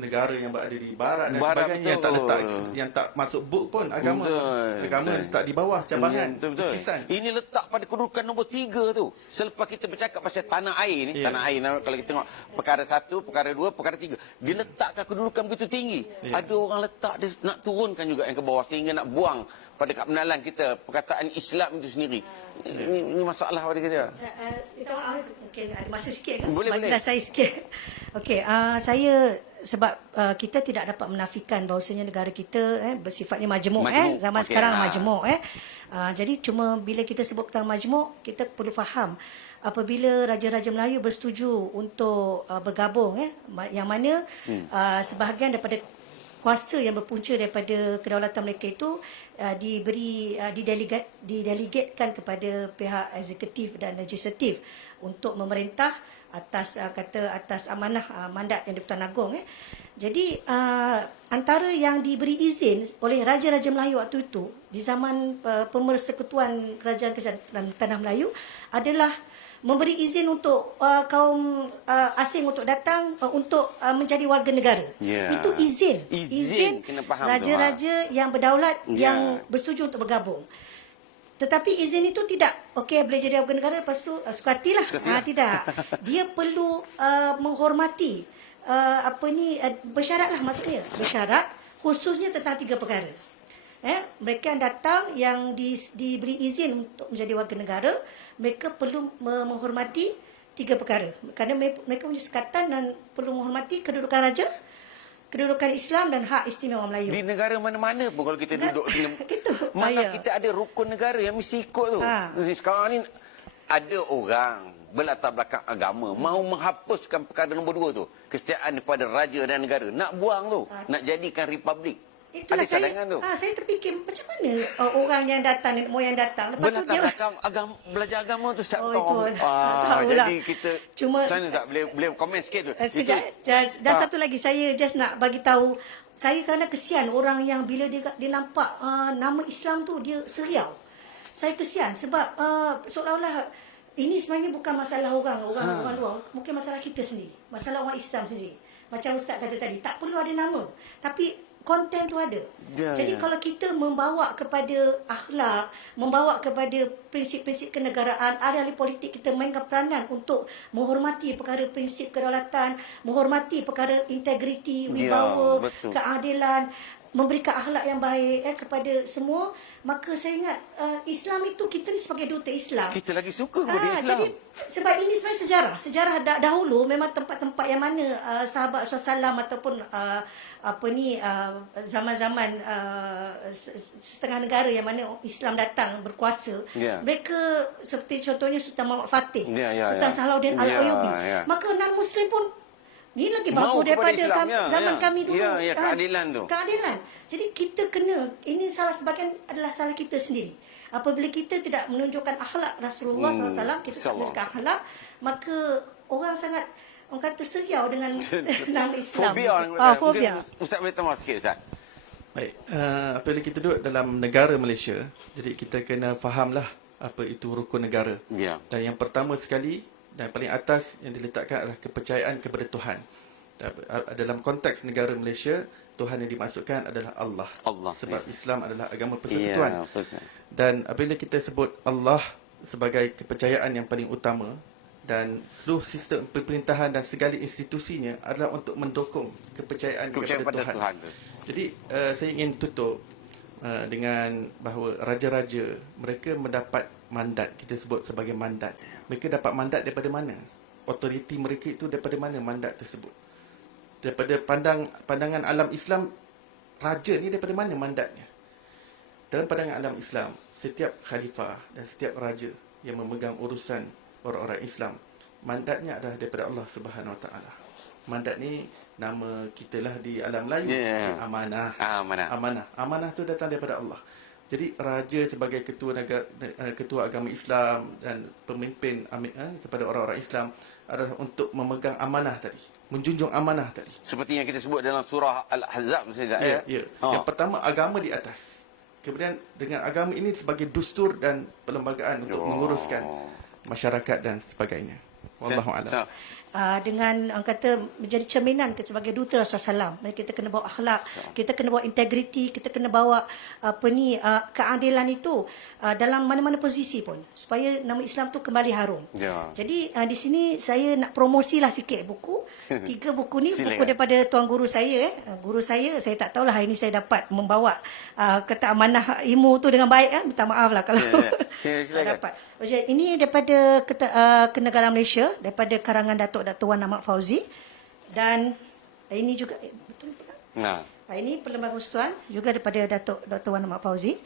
negara yang berada di barat dan sebagainya, yang tak letak, yang tak masuk book pun agama. Agama letak di bawah cabangan. Ini letak pada kedudukan nombor 3 tu. Selepas kita bercakap pasal tanah air ni, tanah air kalau kita tengok perkara 1, perkara 2, perkara 3, dia letakkan kedudukan begitu tinggi. Ada orang letak dia nak turunkan juga yang ke bawah sehingga nak buang pada kebenaran kita perkataan Islam itu sendiri. Ini masalah pada kita. Mungkin ada masa sikit kan? Boleh. Saya sikit. Saya sebab kita tidak dapat menafikan bahawasanya negara kita bersifatnya majmuk. Zaman sekarang majmuk. Jadi cuma bila kita sebut tentang majmuk, kita perlu faham apabila Raja-Raja Melayu bersetuju untuk bergabung, yang mana sebahagian daripada kuasa yang berpunca daripada kedaulatan mereka itu didelegatkan kepada pihak eksekutif dan legislatif untuk memerintah atas amanah mandat Yang di-Pertuan Agong. Jadi antara yang diberi izin oleh Raja-Raja Melayu waktu itu di zaman pemersekutuan Kerajaan Tanah Melayu adalah memberi izin untuk kaum asing untuk datang untuk menjadi warga negara. Ya. Itu izin. Kena faham tu, raja-raja yang berdaulat Ya. yang bersetuju untuk bergabung. Tetapi izin itu tidak, okey boleh jadi warga negara lepas tu suka hatilah. Tidak. Dia perlu menghormati bersyaratlah maksudnya. Bersyarat khususnya tentang 3 perkara. Mereka yang datang yang diberi izin untuk menjadi warga negara, mereka perlu menghormati 3 perkara. Kerana mereka punya sekatan dan perlu menghormati kedudukan raja, kedudukan Islam dan hak istimewa Melayu. Di negara mana-mana pun kalau kita duduk dengan Gitu. mana kita ada rukun negara yang mesti ikut tu. Sekarang ni ada orang berlatar belakang agama mahu menghapuskan perkara nombor 2 tu, kesetiaan kepada raja dan negara. Nak buang tu, nak jadikan republik. Itulah ada cadangan tu. Saya terfikir macam mana orang yang datang, nenek moyang datang. Lepas tu Berlatar dia belakang agama, belajar agama tu siap itu tak tahu pula. jadi kita Cuma macam mana tak boleh komen sikit tu. sekejap. Dan satu lagi saya just nak bagi tahu, saya kerana kesian orang yang bila dia nampak nama Islam tu dia seriau. Saya kesian sebab seolah-olah ini sebenarnya bukan masalah orang luar, mungkin masalah kita sendiri, masalah orang Islam sendiri. Macam Ustaz kata tadi, tak perlu ada nama, tapi konten tu ada. Jadi kalau kita membawa kepada akhlak, membawa kepada prinsip-prinsip kenegaraan, ahli-ahli politik kita mainkan peranan untuk menghormati perkara prinsip kedaulatan, menghormati perkara integriti, wibawa, keadilan, memberikan akhlak yang baik kepada semua, maka saya ingat Islam itu kita ni sebagai duta Islam. Kita lagi suka kepada Islam. Jadi sebab ini sebenarnya sejarah dahulu memang tempat-tempat yang mana sahabat Rasulullah SAW ataupun zaman-zaman setengah negara yang mana Islam datang berkuasa, mereka seperti contohnya Sultan Muhammad Fatih, Sultan Salahuddin Al-Ayyubi, maka non-Muslim pun ni lagi bagus daripada zaman kami dulu. Keadilan tu. Keadilan. Jadi kita kena, ini salah sebahagian adalah salah kita sendiri. Apabila kita tidak menunjukkan akhlak Rasulullah SAW, kita tak menunjukkan akhlak, maka orang sangat, orang kata seriau dengan nama Islam. Fobia. Ustaz boleh tambah sikit, Ustaz? Baik, apabila kita duduk dalam negara Malaysia, jadi kita kena fahamlah apa itu rukun negara. Dan yang pertama sekali dan paling atas yang diletakkan adalah kepercayaan kepada Tuhan. Dalam konteks negara Malaysia, Tuhan yang dimaksudkan adalah Allah. Sebab Islam adalah agama persekutuan. Dan apabila kita sebut Allah sebagai kepercayaan yang paling utama, dan seluruh sistem pemerintahan dan segala institusinya adalah untuk mendukung kepercayaan kepada Tuhan. Jadi saya ingin tutup dengan bahawa raja-raja mereka mendapat mandat, kita sebut sebagai mandat. Mereka dapat mandat daripada mana? Otoriti mereka itu daripada mana mandat tersebut? Daripada pandangan alam Islam, raja ni daripada mana mandatnya? Dalam pandangan alam Islam, setiap khalifah dan setiap raja yang memegang urusan orang-orang Islam, mandatnya adalah daripada Allah Subhanahu Wa Taala. Mandat ni nama kita lah di alam Melayu, amanah. Amanah tu datang daripada Allah. Jadi raja sebagai ketua agama Islam dan pemimpin kepada orang-orang Islam adalah untuk memegang amanah tadi, menjunjung amanah tadi. Seperti yang kita sebut dalam surah Al-Ahzab. Yang pertama, agama di atas. Kemudian dengan agama ini sebagai dustur dan perlembagaan untuk menguruskan masyarakat dan sebagainya. Wallahu a'lam. Dengan orang kata menjadi cerminan sebagai duta Rasulullah SAW. Kita kena bawa akhlak, kita kena bawa integriti, kita kena bawa keadilan itu dalam mana-mana posisi pun, supaya nama Islam tu kembali harum. Jadi di sini saya nak promosilah sikit buku. 3 buku ni buku daripada tuan guru saya. Guru saya tak tahulah hari ni saya dapat membawa kata amanah ilmu tu dengan baik. Minta maaf lah kalau saya dapat. Ini daripada Kenegaraan Malaysia, daripada karangan Datuk Wan Ahmad Fauzi, dan ini juga betul tak? Ini Perlembagaan Persekutuan juga daripada Datuk Wan Ahmad Fauzi,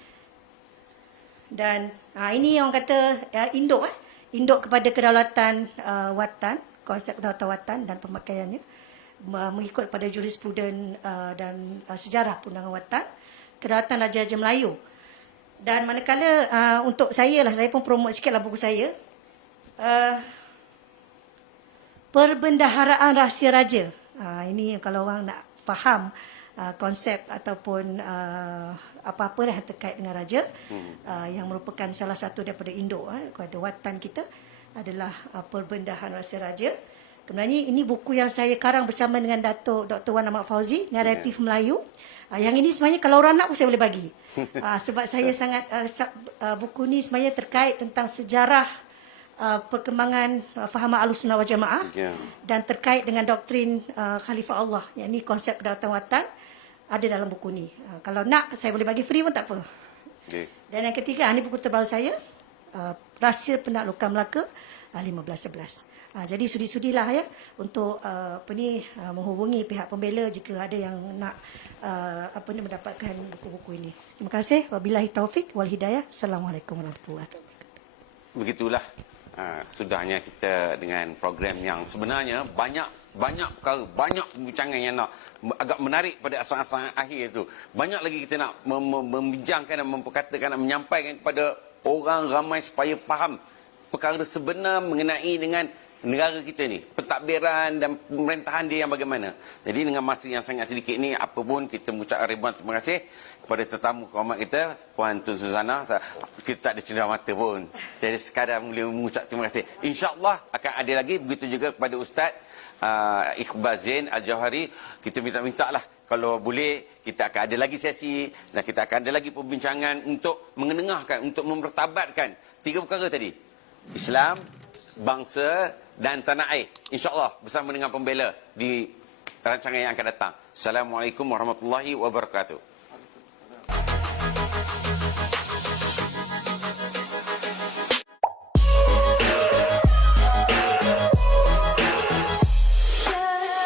dan ini orang kata induk kepada kedaulatan watan, konsep kedaulatan watan dan pemakaiannya mengikut pada jurispruden dan sejarah perundangan watan, kedaulatan Raja-Raja Melayu. Dan manakala untuk saya pun promote sikitlah buku saya. perbendaharaan rahsia raja. Ini kalau orang nak faham konsep ataupun apa-apa yang terkait dengan raja, yang merupakan salah satu daripada induk kepada watan kita adalah perbendaharaan rahsia raja. Sebenarnya ini buku yang saya karang bersama dengan Datuk Dr. Wan Ahmad Fauzi, naratif Melayu. Yang ini sebenarnya kalau orang nak pun saya boleh bagi. Sebab saya sangat buku ni sebenarnya terkait tentang sejarah perkembangan fahaman Ahlussunnah wal Jamaah dan terkait dengan doktrin Khalifah Allah. Yang ini konsep kedaulatan watan ada dalam buku ni. Kalau nak saya boleh bagi free pun tak apa. Dan yang ketiga, ini buku terbaru saya, Rahsia Penaklukan Melaka 1511. Jadi sudi-sudilah ya untuk menghubungi pihak pembela jika ada yang nak mendapatkan buku-buku ini. Terima kasih. Wabillahi taufik wal hidayah. Assalamualaikum warahmatullahi wabarakatuh. Begitulah sudahnya kita dengan program yang sebenarnya banyak perkara, banyak pembincangan yang nak agak menarik pada asal-asal akhir itu. Banyak lagi kita nak membincangkan dan memperkatakan dan menyampaikan kepada orang ramai supaya faham perkara sebenar mengenai dengan negara kita ni, pentadbiran dan pemerintahan dia yang bagaimana. Jadi dengan masa yang sangat sedikit ni, apa pun kita mengucapkan ribuan terima kasih kepada tetamu kehormat kita, Puan Tun Suzana. Kita tak ada cenderam mata pun. Jadi sekadar boleh mengucap terima kasih. InsyaAllah akan ada lagi. Begitu juga kepada Ustaz Iqbal Zain Al-Jawhari. Kita minta lah, kalau boleh, kita akan ada lagi sesi dan kita akan ada lagi perbincangan untuk mengenengahkan, untuk memertabatkan 3 perkara tadi. Islam, bangsa dan tanah air. InsyaAllah bersama dengan pembela di rancangan yang akan datang. Assalamualaikum warahmatullahi wabarakatuh.